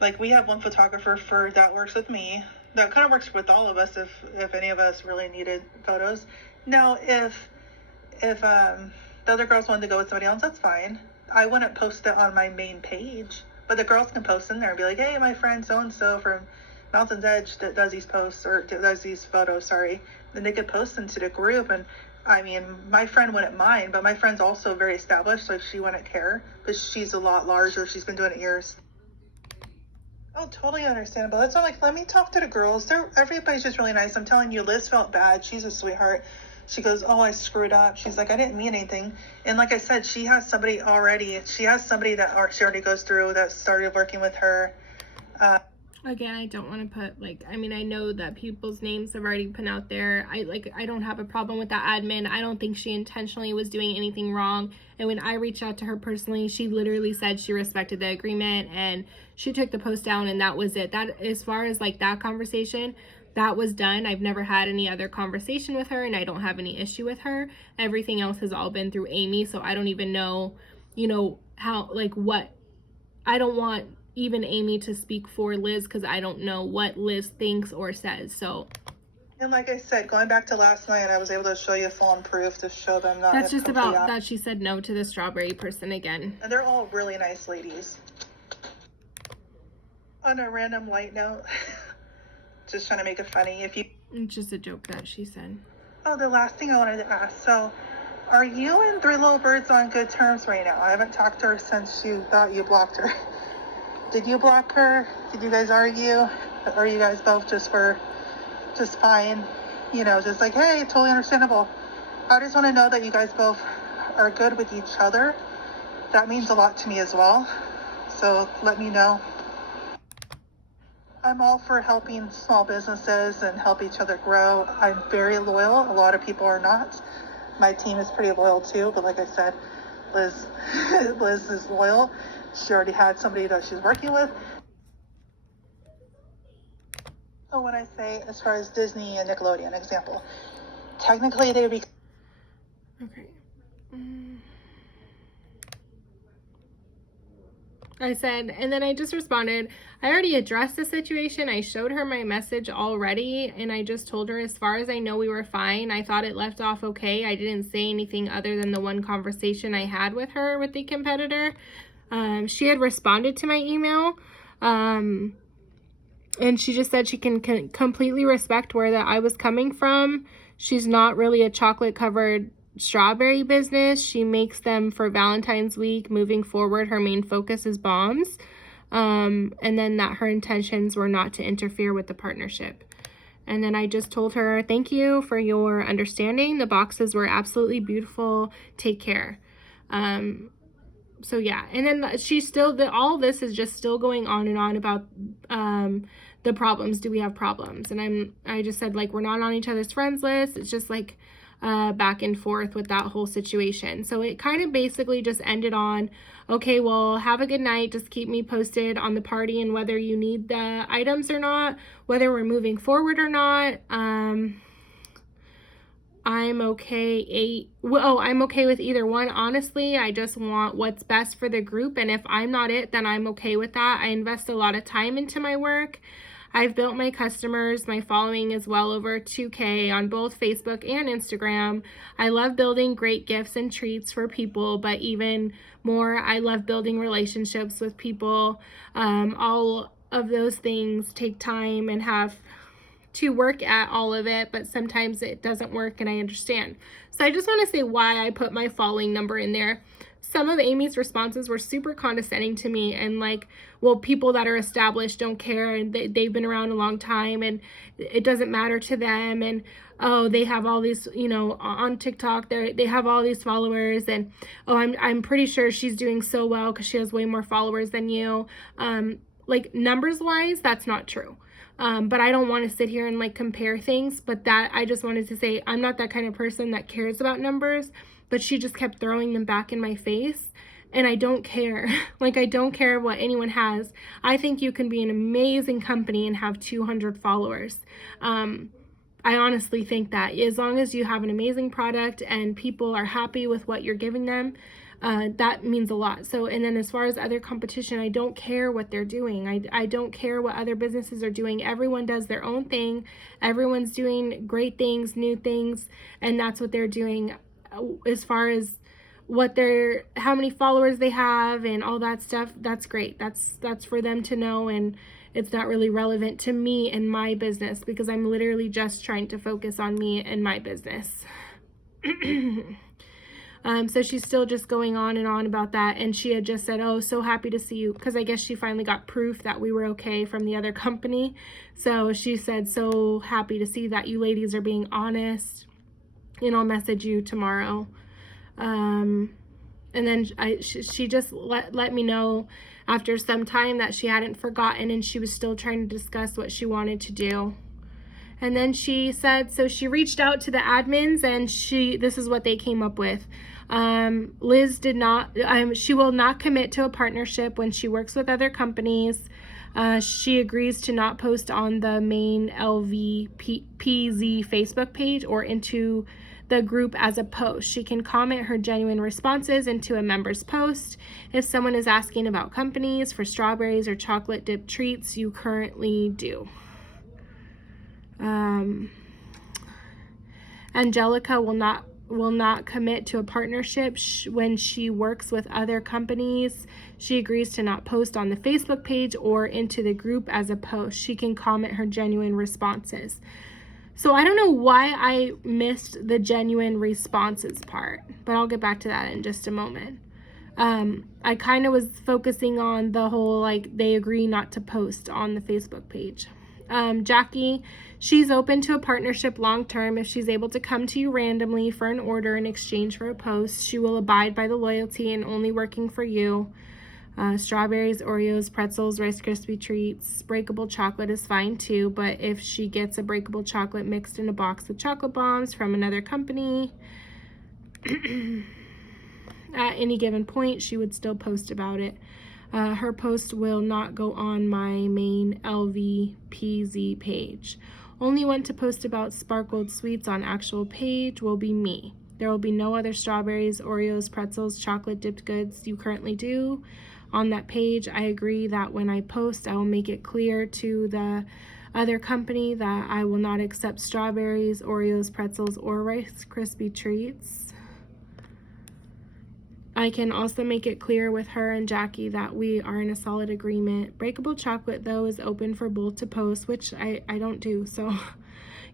like we have one photographer that works with me. That kind of works with all of us if any of us really needed photos. Now, if the other girls wanted to go with somebody else, that's fine. I wouldn't post it on my main page, but the girls can post in there and be like, hey, my friend so-and-so from Mountain's Edge that does these posts or does these photos, then they could post into the group. And I mean, my friend wouldn't mind, but my friend's also very established, so she wouldn't care, but she's a lot larger. She's been doing it years. Oh, totally understandable. That's why I'm like, let me talk to the girls. Everybody's just really nice. I'm telling you, Liz felt bad. She's a sweetheart. She goes, oh, I screwed up. She's like, I didn't mean anything. And like I said, she has somebody already. She has somebody that she already goes through that started working with her. Again, I don't want to put, like, I mean, I know that people's names have already been out there. I don't have a problem with that admin. I don't think she intentionally was doing anything wrong. And when I reached out to her personally, she literally said she respected the agreement and she took the post down, and that was it. That, as far as like that conversation, that was done. I've never had any other conversation with her, and I don't have any issue with her. Everything else has all been through Amy, so I don't even know, how, like, what, I don't want even Amy to speak for Liz because I don't know what Liz thinks or says. So, and like I said, going back to last night, I was able to show you full-on proof to show them not. That's just about that she said no to the strawberry person again. And they're all really nice ladies. On a random light note, just trying to make it funny. It's just a joke that she said. Oh, the last thing I wanted to ask. So, are you and Three Little Birds on good terms right now? I haven't talked to her since you thought you blocked her. Did you block her? Did you guys argue? Or are you guys both just fine? Just like, hey, totally understandable. I just want to know that you guys both are good with each other. That means a lot to me as well. So let me know. I'm all for helping small businesses and help each other grow. I'm very loyal. A lot of people are not. My team is pretty loyal too, but like I said, Liz is loyal. She already had somebody that she's working with. So when I say, as far as Disney and Nickelodeon example, technically they would be... Okay. I said, and then I just responded, I already addressed the situation. I showed her my message already, and I just told her, as far as I know, we were fine. I thought it left off okay. I didn't say anything other than the one conversation I had with her with the competitor. She had responded to my email, and she just said she can completely respect where that I was coming from. She's not really a chocolate covered strawberry business. She makes them for Valentine's week. Moving forward, her main focus is bombs, and then that her intentions were not to interfere with the partnership. And then I just told her, thank you for your understanding. The boxes were absolutely beautiful. Take care. So yeah, and then she's still, all this is just still going on and on about the problems. Do we have problems? And I just said, like, we're not on each other's friends list. It's just like back and forth with that whole situation. So it kind of basically just ended on, okay, well, have a good night. Just keep me posted on the party and whether you need the items or not, whether we're moving forward or not. I'm okay. I'm okay with either one. Honestly, I just want what's best for the group. And if I'm not it, then I'm okay with that. I invest a lot of time into my work. I've built my customers. My following is well over 2K on both Facebook and Instagram. I love building great gifts and treats for people, but even more, I love building relationships with people. All of those things take time and have to work at all of it, but sometimes it doesn't work, and I understand. So I just want to say why I put my following number in there. Some of Amy's responses were super condescending to me, and like, well, people that are established don't care, and they've been around a long time, and it doesn't matter to them, and oh, they have all these, on TikTok, they have all these followers, and oh, I'm pretty sure she's doing so well because she has way more followers than you. Like, numbers wise, that's not true. But I don't want to sit here and like compare things, but that I just wanted to say I'm not that kind of person that cares about numbers, but she just kept throwing them back in my face, and I don't care. Like, I don't care what anyone has. I think you can be an amazing company and have 200 followers. I honestly think that as long as you have an amazing product and people are happy with what you're giving them, that means a lot. So, and then as far as other competition, I don't care what they're doing. I don't care what other businesses are doing. Everyone does their own thing. Everyone's doing great things, new things, and that's what they're doing. As far as how many followers they have and all that stuff, that's great. That's for them to know, and it's not really relevant to me and my business because I'm literally just trying to focus on me and my business. So she's still just going on and on about that, and she had just said, oh, so happy to see you, because I guess she finally got proof that we were okay from the other company. So she said, so happy to see that you ladies are being honest, and I'll message you tomorrow. And then she just let me know after some time that she hadn't forgotten, and she was still trying to discuss what she wanted to do. And then she said, so she reached out to the admins, and this is what they came up with. Liz did not, she will not commit to a partnership when she works with other companies. She agrees to not post on the main LVPZ Facebook page or into the group as a post. She can comment her genuine responses into a member's post. If someone is asking about companies for strawberries or chocolate dipped treats, you currently do. Angelica will not commit to a partnership when she works with other companies. She agrees to not post on the Facebook page or into the group as a post. She can comment her genuine responses. So I don't know why I missed the genuine responses part, but I'll get back to that in just a moment. I kind of was focusing on the whole, like, they agree not to post on the Facebook page. Jackie, she's open to a partnership long term if she's able to come to you randomly for an order in exchange for a post. She will abide by the loyalty and only working for you. Strawberries, Oreos, pretzels, Rice Krispie treats, breakable chocolate is fine too, but if she gets a breakable chocolate mixed in a box with chocolate bombs from another company, at any given point, she would still post about it. Her post will not go on my main LVPZ page. Only one to post about sparkled sweets on actual page will be me. There will be no other strawberries, Oreos, pretzels, chocolate dipped goods you currently do on that page. I agree that when I post, I will make it clear to the other company that I will not accept strawberries, Oreos, pretzels, or Rice Krispie treats. I can also make it clear with her and Jackie that we are in a solid agreement. Breakable chocolate, though, is open for both to post, which I don't do. So,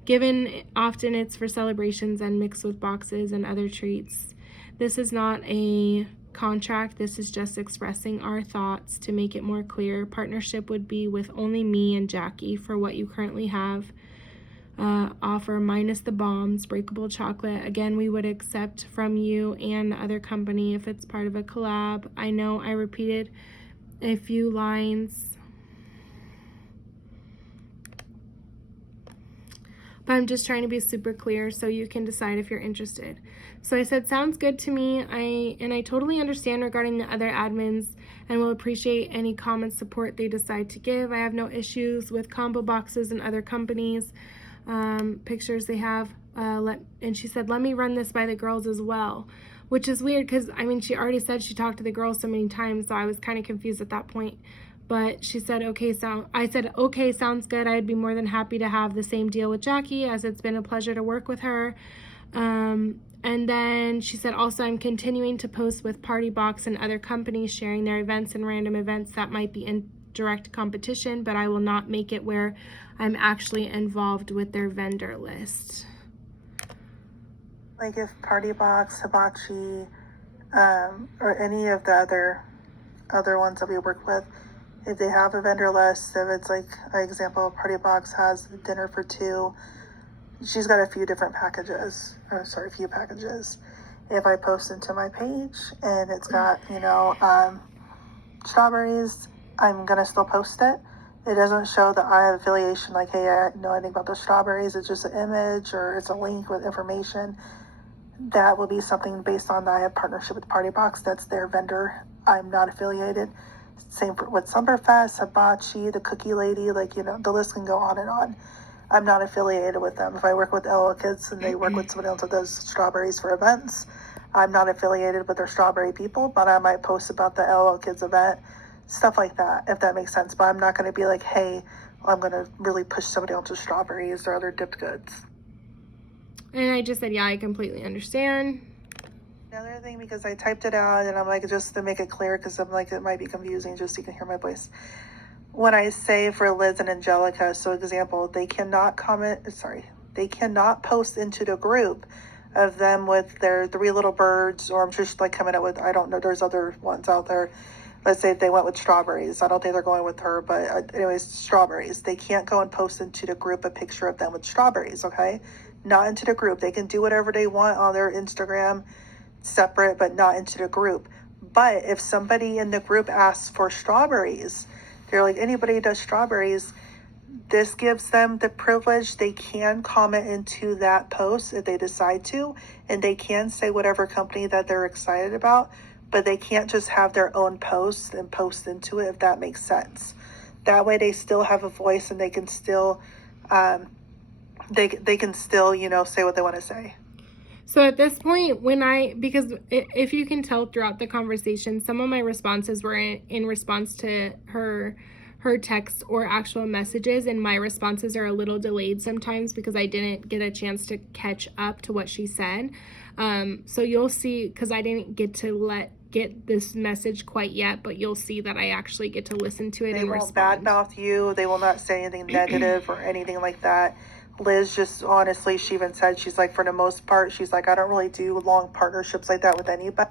given often it's for celebrations and mixed with boxes and other treats. This is not a contract. This is just expressing our thoughts to make it more clear. Partnership would be with only me and Jackie for what you currently have. Offer minus the bombs, breakable chocolate. Again, we would accept from you and the other company if it's part of a collab. I know I repeated a few lines, but I'm just trying to be super clear so you can decide if you're interested. So I said, sounds good to me. I totally understand regarding the other admins and will appreciate any comments, support they decide to give. I have no issues with combo boxes and other companies. Pictures they have, and she said, let me run this by the girls as well, which is weird because, I mean, she already said she talked to the girls so many times, so I was kind of confused at that point. But she said, okay, I said, okay, sounds good. I'd be more than happy to have the same deal with Jackie, as it's been a pleasure to work with her. And then she said, also, I'm continuing to post with Party Box and other companies sharing their events and random events that might be in direct competition, but I will not make it where I'm actually involved with their vendor list. Like if Party Box, Hibachi, or any of the other ones that we work with, if they have a vendor list, if it's like an example, Party Box has dinner for two, she's got a few different packages, a few packages. If I post into my page and it's got, strawberries, I'm gonna still post it. It doesn't show that I have affiliation, like, hey, I know anything about the strawberries. It's just an image or it's a link with information. That will be something based on that I have partnership with Party Box. That's their vendor. I'm not affiliated. Same with Summerfest, Hibachi, the Cookie Lady, the list can go on and on. I'm not affiliated with them. If I work with LL Kids and they work with somebody else that does strawberries for events, I'm not affiliated with their strawberry people, but I might post about the LL Kids event, stuff like that, if that makes sense. But I'm not going to be like, hey, I'm going to really push somebody onto strawberries or other dipped goods. And I just said, yeah, I completely understand. Another thing, because I typed it out and I'm like, just to make it clear, because I'm like, it might be confusing just so you can hear my voice. When I say for Liz and Angelica, so example, they cannot post into the group of them with their 3 little birds, or I'm just like coming up with, I don't know, there's other ones out there. Let's say if they went with strawberries. I don't think they're going with her, but anyways, strawberries. They can't go and post into the group a picture of them with strawberries, okay? Not into the group. They can do whatever they want on their Instagram separate, but not into the group. But if somebody in the group asks for strawberries, they're like, anybody does strawberries, this gives them the privilege. They can comment into that post if they decide to, and they can say whatever company that they're excited about, but they can't just have their own post and post into it, if that makes sense. That way they still have a voice and they can still they can still, say what they want to say. So at this point, because if you can tell throughout the conversation, some of my responses were in response to her texts or actual messages, and my responses are a little delayed sometimes because I didn't get a chance to catch up to what she said. So you'll see, because I didn't get to get this message quite yet, but you'll see that I actually get to listen to it and respond. They won't badmouth you. They will not say anything negative or anything like that. Liz just honestly, she even said, she's like, for the most part, she's like, I don't really do long partnerships like that with anybody.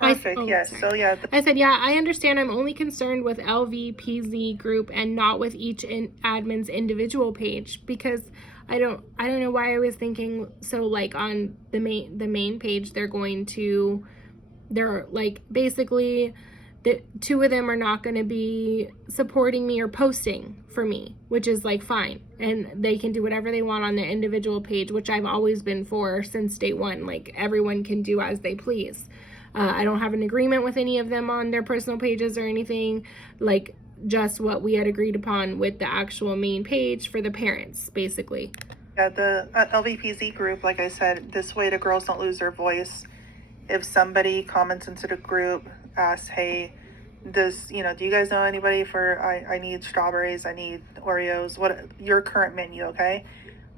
Perfect. Yes. Sorry. So yeah. I said, yeah, I understand. I'm only concerned with LVPZ group and not with each admin's individual page, because I don't know why I was thinking so. Like on the main page, they're like basically the 2 of them are not going to be supporting me or posting for me, which is like fine, and they can do whatever they want on their individual page, which I've always been for since day one. Like, everyone can do as they please. I don't have an agreement with any of them on their personal pages or anything, like just what we had agreed upon with the actual main page for the parents, basically. Yeah, the LVPZ group, like I said, this way the girls don't lose their voice. If somebody comments into the group, asks, hey, do you guys know anybody for, I need strawberries, I need Oreos, what your current menu, okay?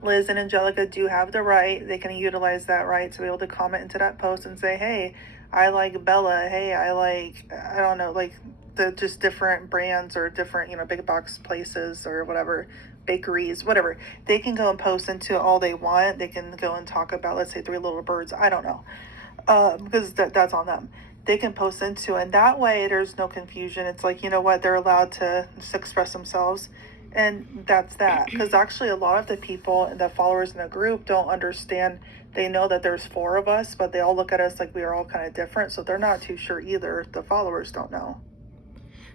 Liz and Angelica do have the right, they can utilize that right to be able to comment into that post and say, hey, I like Bella, hey, I like, I don't know, like the just different brands or different, big box places or whatever, bakeries, whatever. They can go and post into all they want. They can go and talk about, let's say, 3 Little Birds, I don't know, because that's on them. They can post into, and that way there's no confusion. It's like, you know what, they're allowed to just express themselves, and that's that. Because actually a lot of the people and the followers in the group don't understand. They know that there's 4 of us, but they all look at us like we are all kind of different, so they're not too sure either. The followers don't know.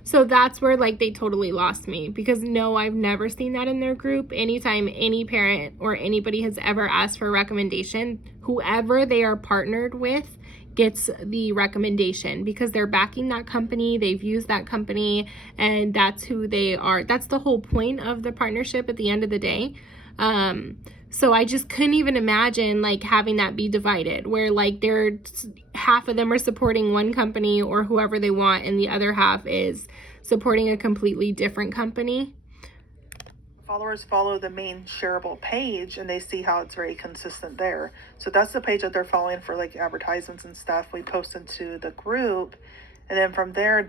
So that's where, like, they totally lost me, because no, I've never seen that in their group. Anytime any parent or anybody has ever asked for a recommendation, whoever they are partnered with gets the recommendation, because they're backing that company, they've used that company, and that's who they are. That's the whole point of the partnership at the end of the day. So I just couldn't even imagine, like, having that be divided, where, like, half of them are supporting one company or whoever they want, and the other half is supporting a completely different company. Followers follow the main shareable page, and they see how it's very consistent there. So that's the page that they're following for, like, advertisements and stuff. We post into the group, and then from there,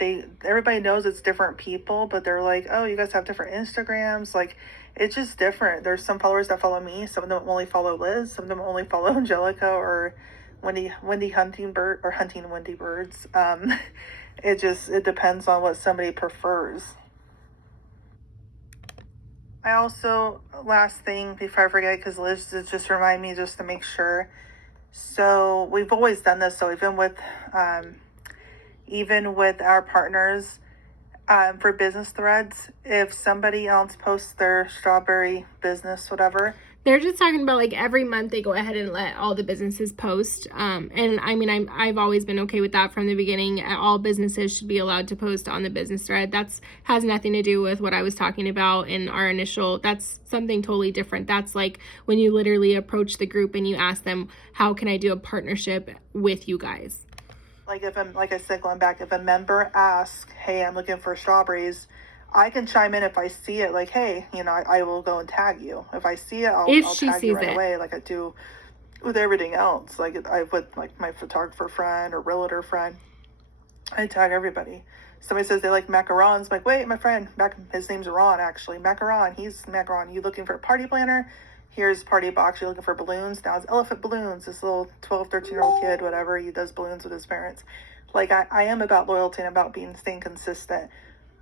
everybody knows it's different people, but they're like, oh, you guys have different Instagrams, like, it's just different. There's some followers that follow me. Some of them only follow Liz. Some of them only follow Angelica or Wendy Hunting Wendy Birds. It depends on what somebody prefers. I also, last thing before I forget, because Liz did just remind me just to make sure. So we've always done this. So even with our partners, for business threads, if somebody else posts their strawberry business, whatever, They're just talking about like every month they go ahead and let all the businesses post. And I mean, I've always been okay with that from the beginning. All businesses should be allowed to post on the business thread. That's has nothing to do with what I was talking about in our initial. That's something totally different. That's like when you literally approach the group and you ask them, how can I do a partnership with you guys? Like if I'm, like I said, going back, if a member asks, hey, I'm looking for strawberries, I can chime in if I see it, like, hey, you know, I will go and tag you. If I see it, I'll tag you right away, like I do with everything else. Like I with like my photographer friend or realtor friend, I tag everybody. Somebody says they like macarons. I'm like, wait, my friend, his name's Ron, actually. Macaron, he's Macaron. You looking for a party planner? Here's party box. You're looking for balloons? Now it's Elephant Balloons. This little 12, 13-year-old kid, whatever, he does balloons with his parents. Like, I am about loyalty and about staying consistent.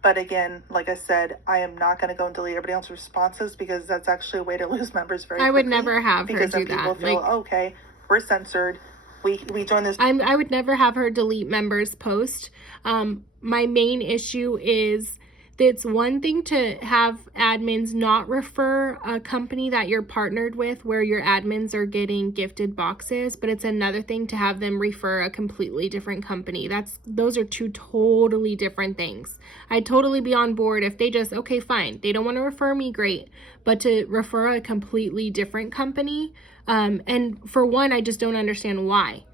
But again, like I said, I am not going to go and delete everybody else's responses because that's actually a way to lose members very quickly. I would never have her because do then people that. feel, Like, okay, we're censored. We join this. I would never have her delete members' post. My main issue is that it's one thing to have admins not refer a company that you're partnered with where your admins are getting gifted boxes, but it's another thing to have them refer a completely different company. Those are two totally different things. I'd totally be on board if they just, okay, fine, they don't want to refer me, great, but to refer a completely different company, and for one, I just don't understand why.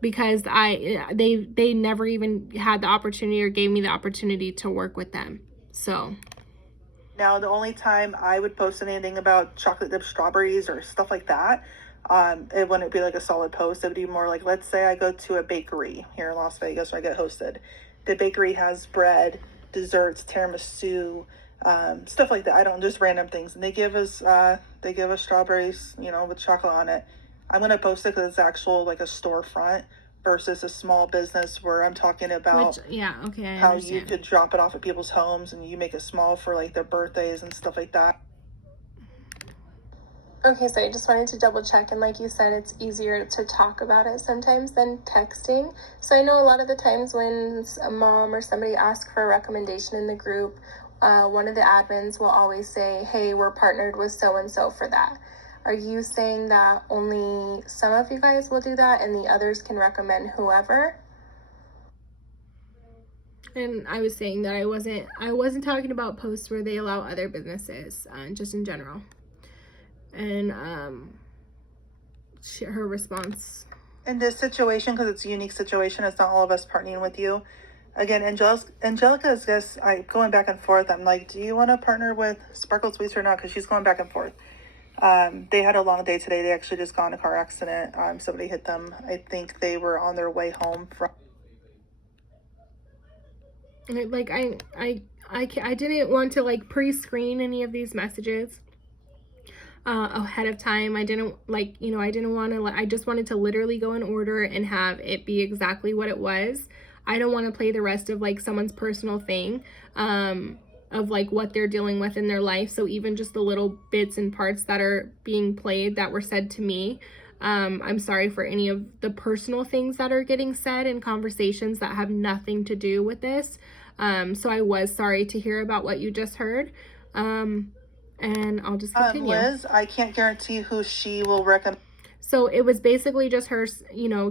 Because they never even had the opportunity or gave me the opportunity to work with them. So now the only time I would post anything about chocolate dipped strawberries or stuff like that, it wouldn't be like a solid post. It would be more like, let's say I go to a bakery here in Las Vegas where I get hosted. The bakery has bread, desserts, tiramisu, stuff like that. I don't just random things, and they give us strawberries, you know, with chocolate on it. I'm going to post it because it's actual like a storefront versus a small business where I'm talking about how you could drop it off at people's homes and you make it small for like their birthdays and stuff like that. Okay, so I just wanted to double check, and like you said, it's easier to talk about it sometimes than texting. So I know a lot of the times when a mom or somebody asks for a recommendation in the group, one of the admins will always say, hey, we're partnered with so-and-so for that. Are you saying that only some of you guys will do that and the others can recommend whoever? And I was saying that I wasn't talking about posts where they allow other businesses, just in general. And her response. In this situation, because it's a unique situation, it's not all of us partnering with you. Again, Angelica's guess, going back and forth. I'm like, do you want to partner with Sparkle Sweets or not? Because she's going back and forth. They had a long day today. They actually just got in a car accident. Somebody hit them. I think they were on their way home from. Like I didn't want to like pre-screen any of these messages ahead of time. I didn't want to. I just wanted to literally go in order and have it be exactly what it was. I don't want to play the rest of like someone's personal thing. Of like what they're dealing with in their life. So even just the little bits and parts that are being played that were said to me, I'm sorry for any of the personal things that are getting said in conversations that have nothing to do with this. So I was sorry to hear about what you just heard. And I'll just continue. Liz, I can't guarantee who she will recommend. So it was basically just her,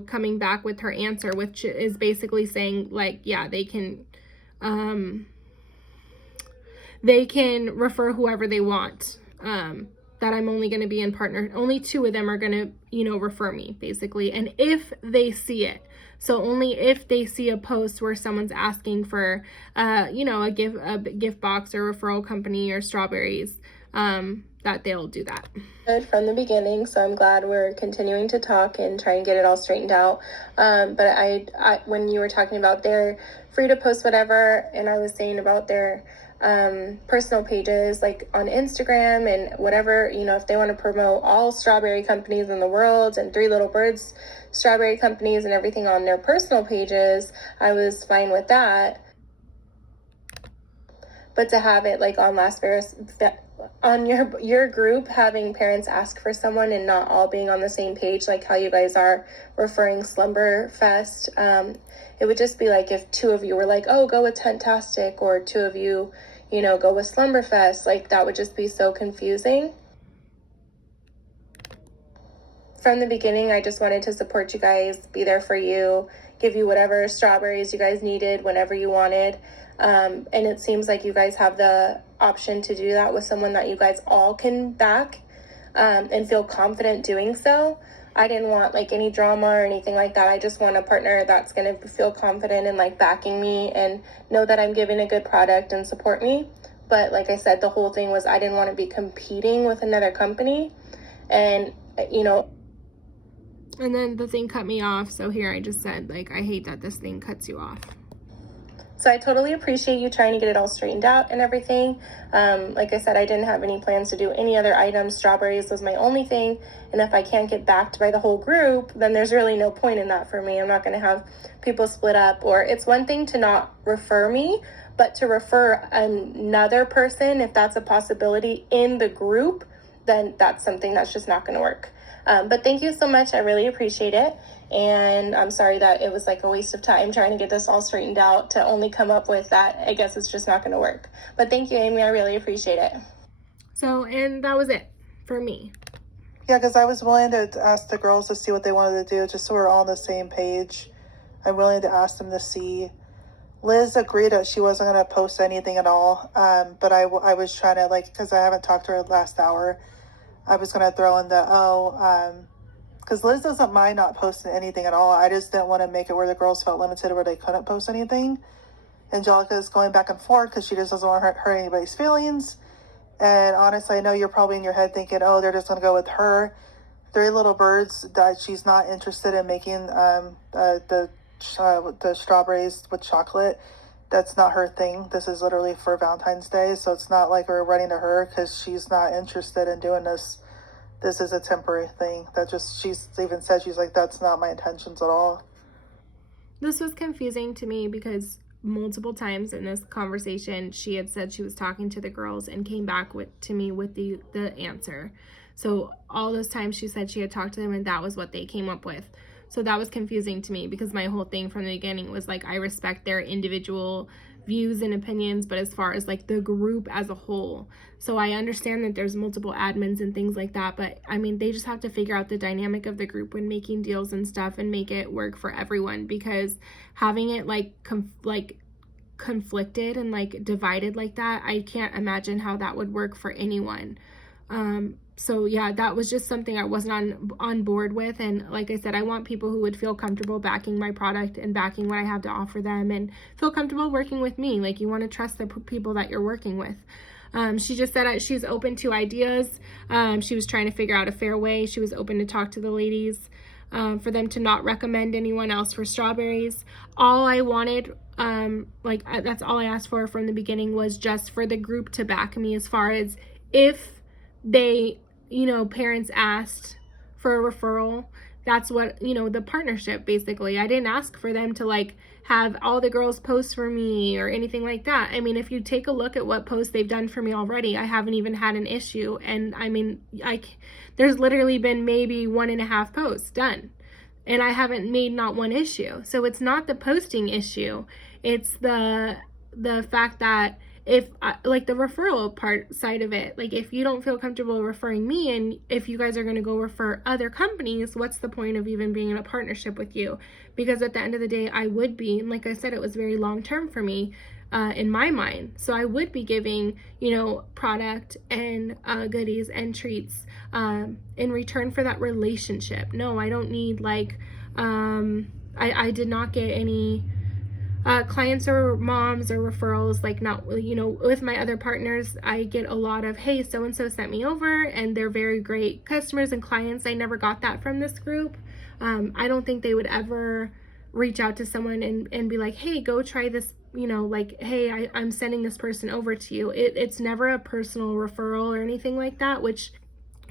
coming back with her answer, which is basically saying like, yeah, they can refer whoever they want, that I'm only going to be in partner. Only 2 of them are going to, refer me basically. And if they see it, so only if they see a post where someone's asking for, a gift box or referral company or strawberries, that they'll do that. From the beginning, so I'm glad we're continuing to talk and try and get it all straightened out. But I when you were talking about they're free to post whatever, and I was saying about their personal pages like on Instagram and whatever, if they want to promote all strawberry companies in the world and Three Little Birds strawberry companies and everything on their personal pages, I was fine with that. But to have it like on Las Vegas, on your group, having parents ask for someone and not all being on the same page, like how you guys are referring Slumber Fest, it would just be like if 2 of you were like, oh, go with Tentastic, or 2 of you, go with Slumberfest, like that would just be so confusing. from the beginning, I just wanted to support you guys, be there for you, give you whatever strawberries you guys needed whenever you wanted. And it seems like you guys have the option to do that with someone that you guys all can back and feel confident doing so. I didn't want like any drama or anything like that. I just want a partner that's going to feel confident and like backing me and know that I'm giving a good product and support me. But like I said, the whole thing was I didn't want to be competing with another company. And, you know. And then the thing cut me off. So here I just said, like, I hate that this thing cuts you off. So I totally appreciate you trying to get it all straightened out and everything. Like I said, I didn't have any plans to do any other items. Strawberries was my only thing. And if I can't get backed by the whole group, then there's really no point in that for me. I'm not going to have people split up. Or it's one thing to not refer me, but to refer another person, if that's a possibility in the group, then that's something that's just not going to work. But thank you so much. I really appreciate it. And I'm sorry that it was like a waste of time trying to get this all straightened out to only come up with that. I guess it's just not going to work. But thank you, Amy. I really appreciate it. So, and that was it for me. Yeah, because I was willing to ask the girls to see what they wanted to do, just so we're all on the same page. I'm willing to ask them to see. Liz agreed that she wasn't going to post anything at all, but I was trying to, like, because I haven't talked to her last hour, I was going to throw in the, because Liz doesn't mind not posting anything at all. I just didn't want to make it where the girls felt limited where they couldn't post anything. Angelica's going back and forth because she just doesn't want to hurt anybody's feelings. And honestly, I know you're probably in your head thinking, oh, they're just going to go with her. Three Little Birds, that she's not interested in making the strawberries with chocolate. That's not her thing. This is literally for Valentine's Day, so it's not like we're running to her because she's not interested in doing this. This is a temporary thing. She's even said, she's like, that's not my intentions at all. This was confusing to me because multiple times in this conversation, she had said she was talking to the girls and came back to me with the answer. So all those times she said she had talked to them and that was what they came up with. So that was confusing to me because my whole thing from the beginning was like, I respect their individual views and opinions, but as far as like the group as a whole. So I understand that there's multiple admins and things like that, but I mean, they just have to figure out the dynamic of the group when making deals and stuff and make it work for everyone, because having it like conflicted and like divided like that, I can't imagine how that would work for anyone. So yeah, that was just something I wasn't on board with. And like I said, I want people who would feel comfortable backing my product and backing what I have to offer them and feel comfortable working with me. Like, you want to trust the people that you're working with. She just said she's open to ideas. She was trying to figure out a fair way. She was open to talk to the ladies for them to not recommend anyone else for strawberries. All I wanted, that's all I asked for from the beginning, was just for the group to back me as far as if they, parents asked for a referral. That's what, the partnership, basically. I didn't ask for them to like have all the girls post for me or anything like that. I mean, if you take a look at what posts they've done for me already, I haven't even had an issue. And I mean, there's literally been maybe 1.5 posts done and I haven't made not one issue. So it's not the posting issue. It's the fact that if like the referral part side of it, like if you don't feel comfortable referring me, and if you guys are going to go refer other companies, what's the point of even being in a partnership with you? Because at the end of the day, I would be, and like I said, it was very long term for me in my mind. So I would be giving, product and goodies and treats in return for that relationship. No, I don't need like, I did not get any clients or moms or referrals, like not, with my other partners, I get a lot of, hey, so-and-so sent me over and they're very great customers and clients. I never got that from this group. I don't think they would ever reach out to someone and be like, hey, go try this, like, hey, I'm sending this person over to you. It's never a personal referral or anything like that, which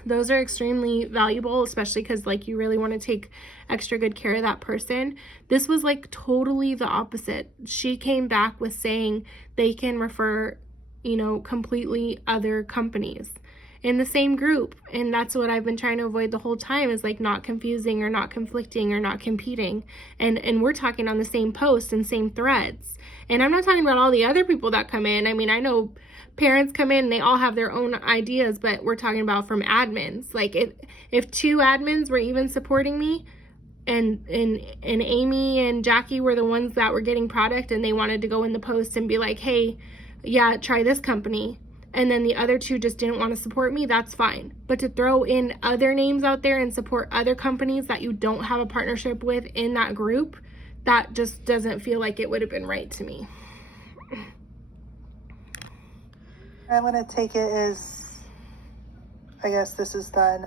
those are extremely valuable, especially because like you really want to take extra good care of that person. This was like totally the opposite. She came back with saying they can refer, completely other companies. in the same group. And that's what I've been trying to avoid the whole time, is like not confusing or not conflicting or not competing. And we're talking on the same posts and same threads. And I'm not talking about all the other people that come in. I mean, I know parents come in and they all have their own ideas, but we're talking about from admins. Like if 2 admins were even supporting me, and Amy and Jackie were the ones that were getting product and they wanted to go in the post and be like, hey, yeah, try this company, and then the other 2 just didn't want to support me, that's fine. But to throw in other names out there and support other companies that you don't have a partnership with in that group, that just doesn't feel like it would have been right to me. I'm gonna take it as, I guess this is done.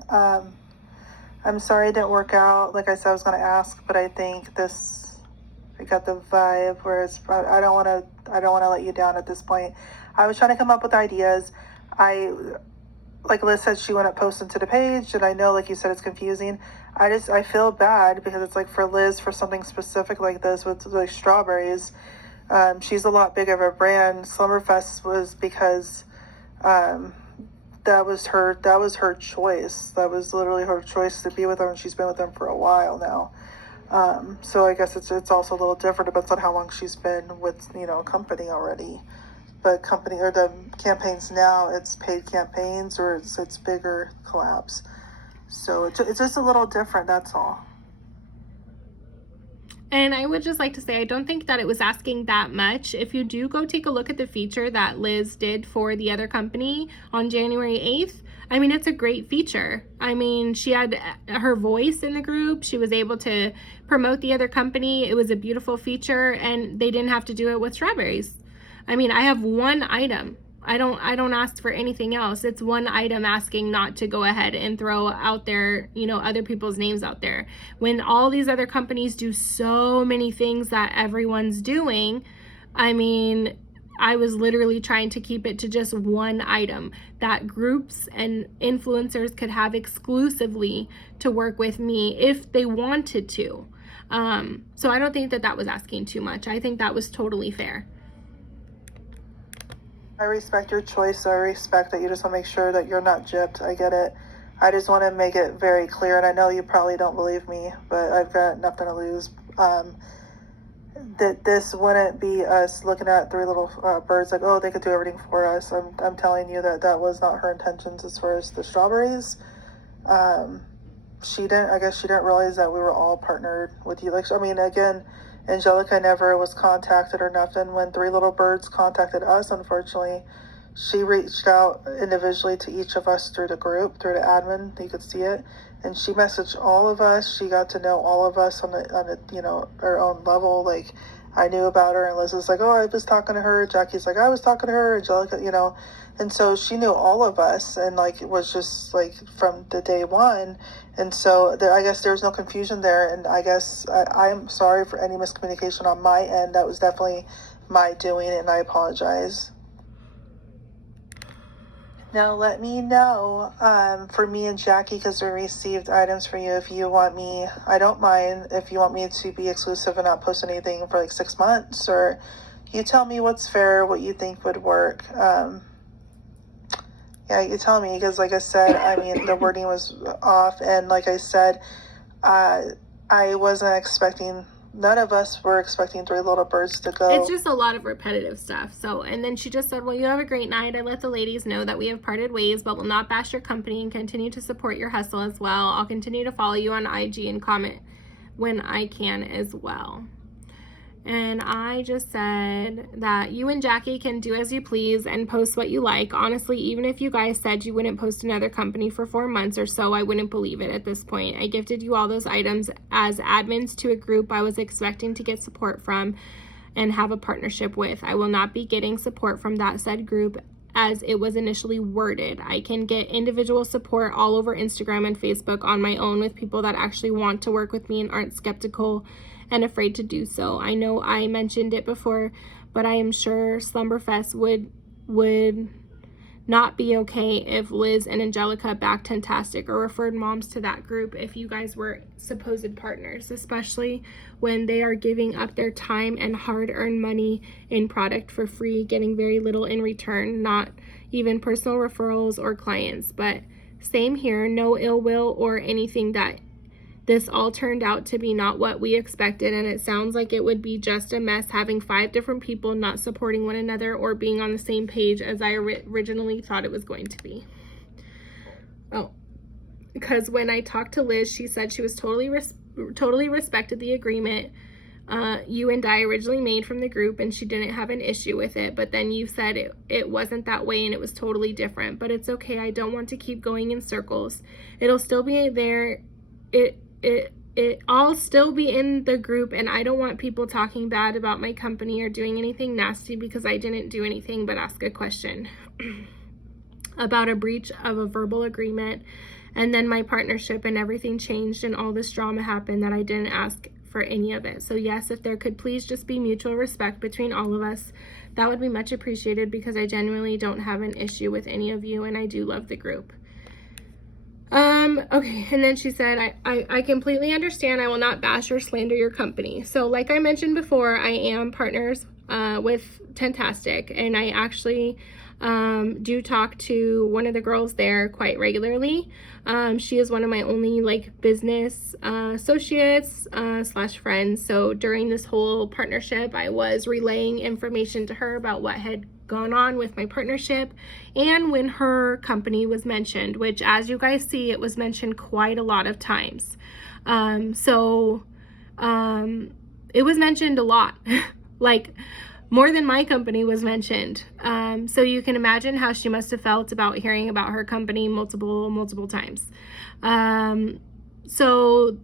I'm sorry it didn't work out. Like I said, I was gonna ask, but I think I got the vibe where it's, I don't wanna let you down at this point. I was trying to come up with ideas. Like Liz said, she went up posting to the page, and I know, like you said, it's confusing. I feel bad because it's like for Liz, for something specific like this with like strawberries, she's a lot bigger of a brand. Slumberfest was because, that was her choice. That was literally her choice to be with them, and she's been with them for a while now. So I guess it's also a little different. It depends on how long she's been with, a company already. But company or the campaigns now, it's paid campaigns or it's bigger collabs. So it's just a little different, that's all. And I would just like to say, I don't think that it was asking that much. If you do go take a look at the feature that Liz did for the other company on January 8th, I mean, it's a great feature. I mean, she had her voice in the group. She was able to promote the other company. It was a beautiful feature, and they didn't have to do it with strawberries. I mean, I have one item. I don't ask for anything else. It's one item asking not to go ahead and throw out there, other people's names out there. When all these other companies do so many things that everyone's doing, I mean, I was literally trying to keep it to just one item that groups and influencers could have exclusively to work with me if they wanted to. So I don't think that was asking too much. I think that was totally fair. I respect your choice. I respect that you just want to make sure that you're not gypped. I get it. I just want to make it very clear, and I know you probably don't believe me, but I've got nothing to lose. That this wouldn't be us looking at 3 little birds like, oh, they could do everything for us. I'm telling you that was not her intentions as far as the strawberries. I guess she didn't realize that we were all partnered with you. Like, I mean, again, Angelica never was contacted or nothing. When 3 little birds contacted us, unfortunately, she reached out individually to each of us through the group, through the admin. You could see it, and she messaged all of us. She got to know all of us on a her own level. Like, I knew about her, and Liz was like, oh, I was talking to her. Jackie's like, I was talking to her. Angelica, and so she knew all of us, and like it was just like from the day one. And so I guess there was no confusion there, and I guess I'm sorry for any miscommunication on my end. That was definitely my doing, and I apologize. Now let me know for me and Jackie, because we received items for you. If you want me, I don't mind if you want me to be exclusive and not post anything for like 6 months, or you tell me what's fair, what you think would work. Yeah, you tell me, because like I said, I mean, the wording was off, and like I said, I wasn't expecting, none of us were expecting 3 little birds to go. It's just a lot of repetitive stuff. So, and then she just said, well, you have a great night. I let the ladies know that we have parted ways, but will not bash your company and continue to support your hustle as well. I'll continue to follow you on IG and comment when I can as well. And I just said that you and Jackie can do as you please and post what you like. Honestly, even if you guys said you wouldn't post another company for 4 months or so, I wouldn't believe it at this point. I gifted you all those items as admins to a group I was expecting to get support from and have a partnership with. I will not be getting support from that said group as it was initially worded. I can get individual support all over Instagram and Facebook on my own with people that actually want to work with me and aren't skeptical and afraid to do so. I know I mentioned it before, but I am sure Slumberfest would not be okay if Liz and Angelica backed Tentastic or referred moms to that group if you guys were supposed partners, especially when they are giving up their time and hard-earned money in product for free, getting very little in return, not even personal referrals or clients. But same here, no ill will or anything. That this all turned out to be not what we expected, and it sounds like it would be just a mess having 5 different people not supporting one another or being on the same page as I originally thought it was going to be. Oh, because when I talked to Liz, she said she was totally respected the agreement you and I originally made from the group, and she didn't have an issue with it. But then you said it wasn't that way and it was totally different. But it's okay. I don't want to keep going in circles. It'll still be there. I'll still be in the group, and I don't want people talking bad about my company or doing anything nasty because I didn't do anything but ask a question about a breach of a verbal agreement, and then my partnership and everything changed and all this drama happened that I didn't ask for any of it. So yes, if there could please just be mutual respect between all of us, that would be much appreciated, because I genuinely don't have an issue with any of you and I do love the group. Okay, and then she said, I completely understand. I will not bash or slander your company. So like I mentioned before, I am partners with Tentastic, and I actually do talk to one of the girls there quite regularly. She is one of my only like business associates slash friends. So during this whole partnership, I was relaying information to her about what had gone on with my partnership, and when her company was mentioned, which, as you guys see, it was mentioned quite a lot of times. It was mentioned a lot, like more than my company was mentioned. So you can imagine how she must have felt about hearing about her company multiple times. So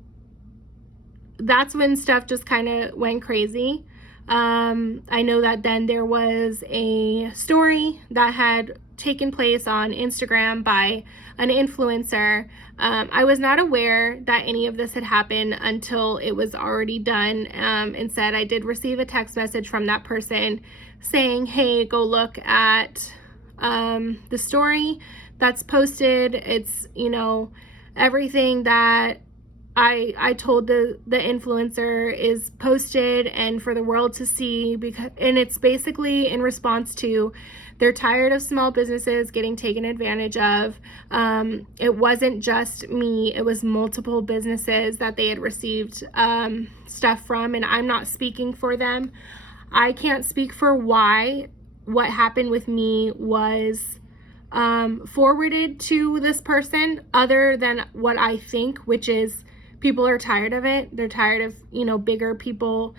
that's when stuff just kind of went crazy. I know that then there was a story that had taken place on Instagram by an influencer. I was not aware that any of this had happened until it was already done. Instead, I did receive a text message from that person saying, hey, go look at the story that's posted. It's, everything that I told the influencer is posted and for the world to see, and it's basically in response to they're tired of small businesses getting taken advantage of. It wasn't just me, it was multiple businesses that they had received stuff from, and I'm not speaking for them. I can't speak for why what happened with me was forwarded to this person, other than what I think, which is people are tired of it. They're tired of, bigger people,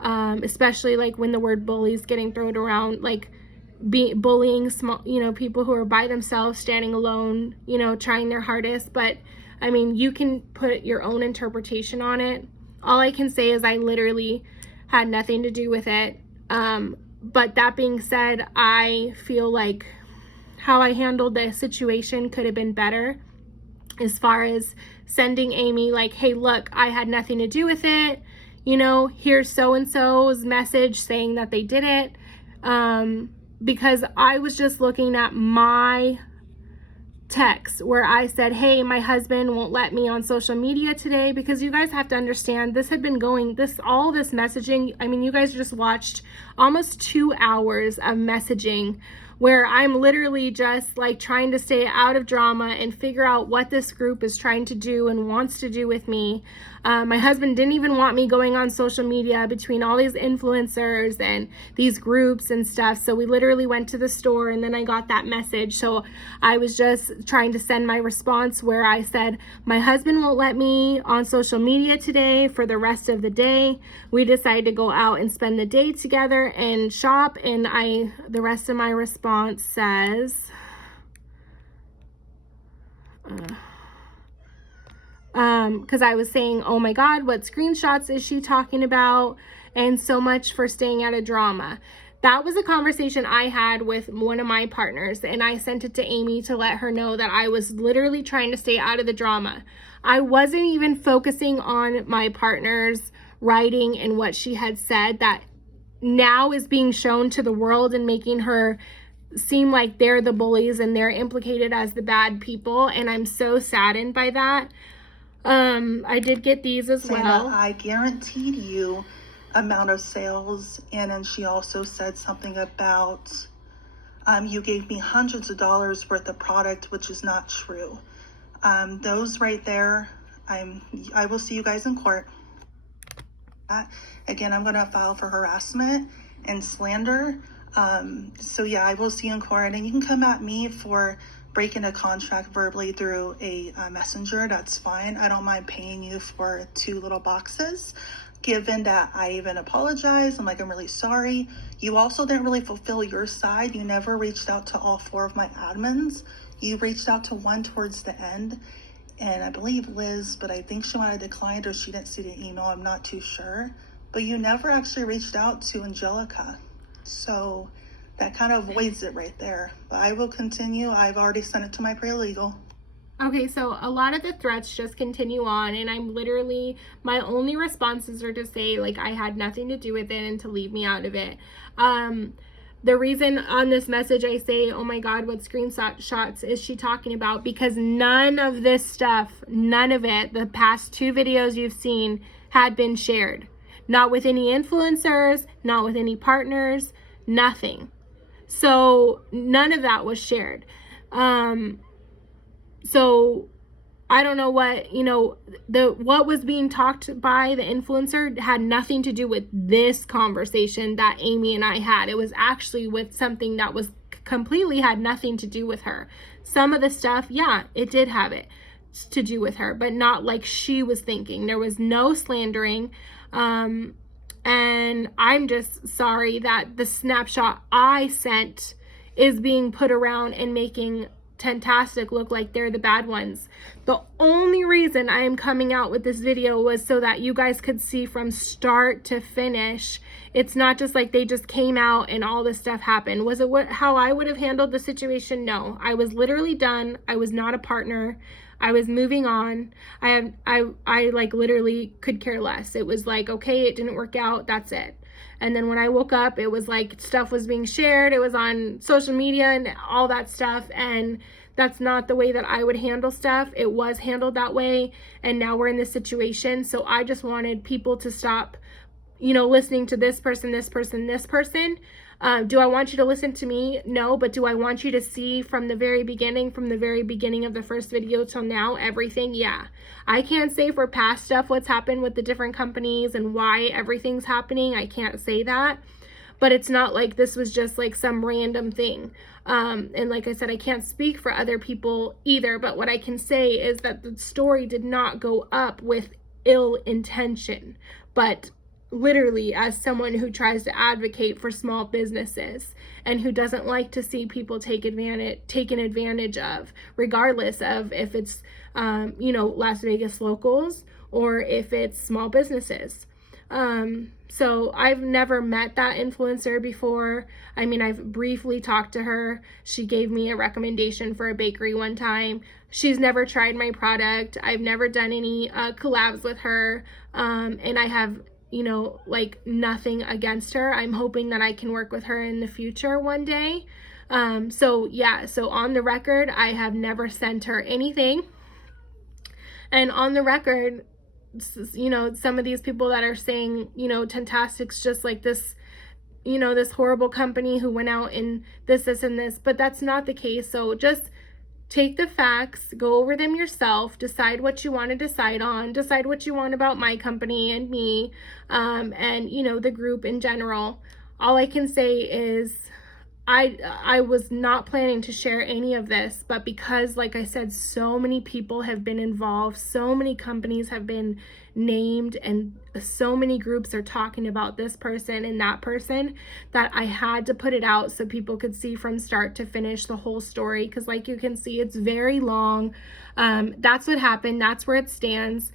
especially like when the word bully is getting thrown around, like bullying small, people who are by themselves, standing alone, trying their hardest. But I mean, you can put your own interpretation on it. All I can say is I literally had nothing to do with it. But that being said, I feel like how I handled the situation could have been better, as far as sending Amy like, hey, look, I had nothing to do with it. Here's so-and-so's message saying that they did it. Because I was just looking at my text where I said, hey, my husband won't let me on social media today, because you guys have to understand this had been going, all this messaging. I mean, you guys just watched almost 2 hours of messaging where I'm literally just like trying to stay out of drama and figure out what this group is trying to do and wants to do with me. My husband didn't even want me going on social media between all these influencers and these groups and stuff. So we literally went to the store, and then I got that message. So I was just trying to send my response where I said, my husband won't let me on social media today for the rest of the day. We decided to go out and spend the day together and shop. And the rest of my response says, because I was saying, oh my God, what screenshots is she talking about? And so much for staying out of drama. That was a conversation I had with one of my partners, and I sent it to Amy to let her know that I was literally trying to stay out of the drama. I wasn't even focusing on my partner's writing and what she had said that now is being shown to the world and making her seem like they're the bullies and they're implicated as the bad people, and I'm so saddened by that. I did get these as saying well. that I guaranteed you amount of sales, and then she also said something about you gave me hundreds of dollars worth of product, which is not true. Those right there, I will see you guys in court. Again, I'm going to file for harassment and slander. So yeah, I will see you in court, and you can come at me for breaking a contract verbally through a messenger. That's fine. I don't mind paying you for 2 little boxes, given that I even apologized. I'm like, I'm really sorry. You also didn't really fulfill your side. You never reached out to all 4 of my admins. You reached out to one towards the end, and I believe Liz, but I think she might have declined or she didn't see the email. I'm not too sure. But you never actually reached out to Angelica. So that kind of avoids it right there. But I will continue. I've already sent it to my paralegal. Okay, so a lot of the threats just continue on, and I'm literally, my only responses are to say, like, I had nothing to do with it and to leave me out of it. The reason on this message I say, oh my God, what screenshots is she talking about? Because none of this stuff, none of it, the past 2 videos you've seen had been shared. Not with any influencers, not with any partners, nothing. So none of that was shared. So I don't know what, what was being talked by the influencer had nothing to do with this conversation that Amy and I had. It was actually with something that was completely had nothing to do with her. Some of the stuff, yeah, it did have it to do with her, but not like she was thinking. There was no slandering. And I'm just sorry that the snapshot I sent is being put around and making Tentastic look like they're the bad ones. The only reason I am coming out with this video was so that you guys could see from start to finish. It's not just like they just came out and all this stuff happened. Was it how I would have handled the situation? No, I was literally done. I was not a partner. I was moving on. I like literally could care less. It was like, okay, it didn't work out. That's it. And then when I woke up, it was like stuff was being shared. It was on social media and all that stuff. And that's not the way that I would handle stuff. It was handled that way. And now we're in this situation. So I just wanted people to stop, listening to this person, this person, this person. Do I want you to listen to me? No, but do I want you to see from the very beginning of the first video till now, everything? Yeah. I can't say for past stuff what's happened with the different companies and why everything's happening. I can't say that. But it's not like this was just like some random thing. And like I said, I can't speak for other people either. But what I can say is that the story did not go up with ill intention, but literally as someone who tries to advocate for small businesses and who doesn't like to see people taken advantage of, regardless of if it's Las Vegas locals or if it's small businesses. So I've never met that influencer before. I mean, I've briefly talked to her. She gave me a recommendation for a bakery one time. She's never tried my product. I've never done any collabs with her. And I have nothing against her. I'm hoping that I can work with her in the future one day. So on the record, I have never sent her anything. And on the record, some of these people that are saying, Tentastic's just like this, this horrible company who went out and this, and this, but that's not the case. So just take the facts, go over them yourself, decide what you want to decide on, decide what you want about my company and me, and the group in general. All I can say is I was not planning to share any of this, but because, like I said, so many people have been involved, so many companies have been named, and so many groups are talking about this person and that person, that I had to put it out so people could see from start to finish the whole story. Because like you can see, it's very long. That's what happened. That's where it stands.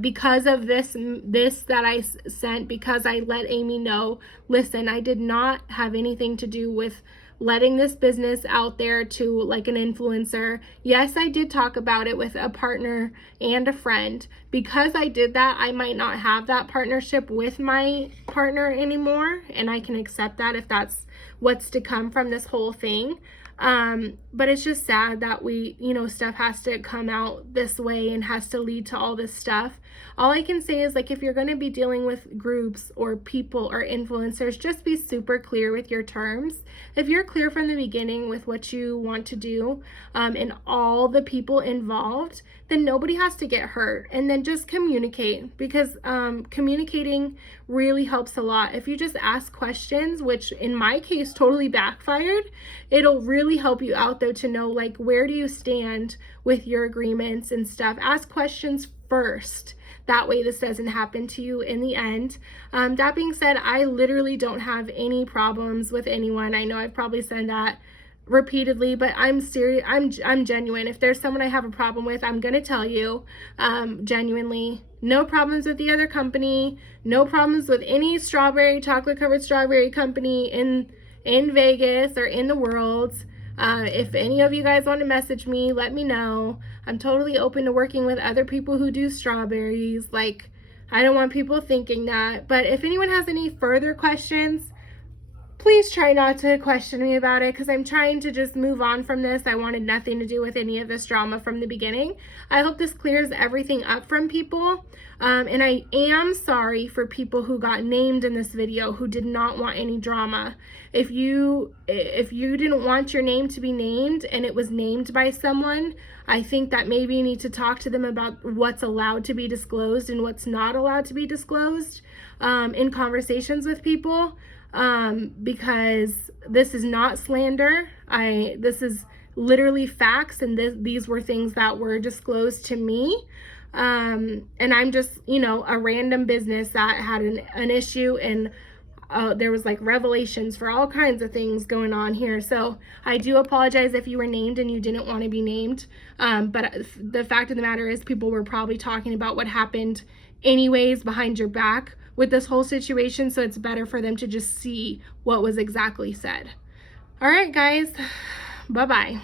Because of this that I sent, because I let Amy know, listen, I did not have anything to do with letting this business out there to like an influencer. Yes, I did talk about it with a partner and a friend. Because I did that, I might not have that partnership with my partner anymore, and I can accept that if that's what's to come from this whole thing. But it's just sad that we, stuff has to come out this way and has to lead to all this stuff. All I can say is, like, if you're going to be dealing with groups or people or influencers, just be super clear with your terms. If you're clear from the beginning with what you want to do, and all the people involved, then nobody has to get hurt. And then just communicate, because communicating really helps a lot. If you just ask questions, which in my case totally backfired, it'll really help you out though to know, like, where do you stand with your agreements and stuff. Ask questions first. That way this doesn't happen to you in the end. That being said, I literally don't have any problems with anyone. I know I've probably said that repeatedly, but I'm serious. I'm genuine. If there's someone I have a problem with, I'm gonna tell you, genuinely. No problems with the other company, no problems with any chocolate covered strawberry company in Vegas or in the world. If any of you guys want to message me, let me know. I'm totally open to working with other people who do strawberries. Like, I don't want people thinking that. But if anyone has any further questions, please try not to question me about it, because I'm trying to just move on from this. I wanted nothing to do with any of this drama from the beginning. I hope this clears everything up from people. And I am sorry for people who got named in this video who did not want any drama. If you didn't want your name to be named and it was named by someone, I think that maybe you need to talk to them about what's allowed to be disclosed and what's not allowed to be disclosed in conversations with people. Because this is not slander. This is literally facts, and these were things that were disclosed to me. And I'm just, a random business that had an issue, and there was like revelations for all kinds of things going on here. So I do apologize if you were named and you didn't want to be named. But the fact of the matter is, people were probably talking about what happened anyways behind your back with this whole situation, so it's better for them to just see what was exactly said. All right, guys, bye-bye.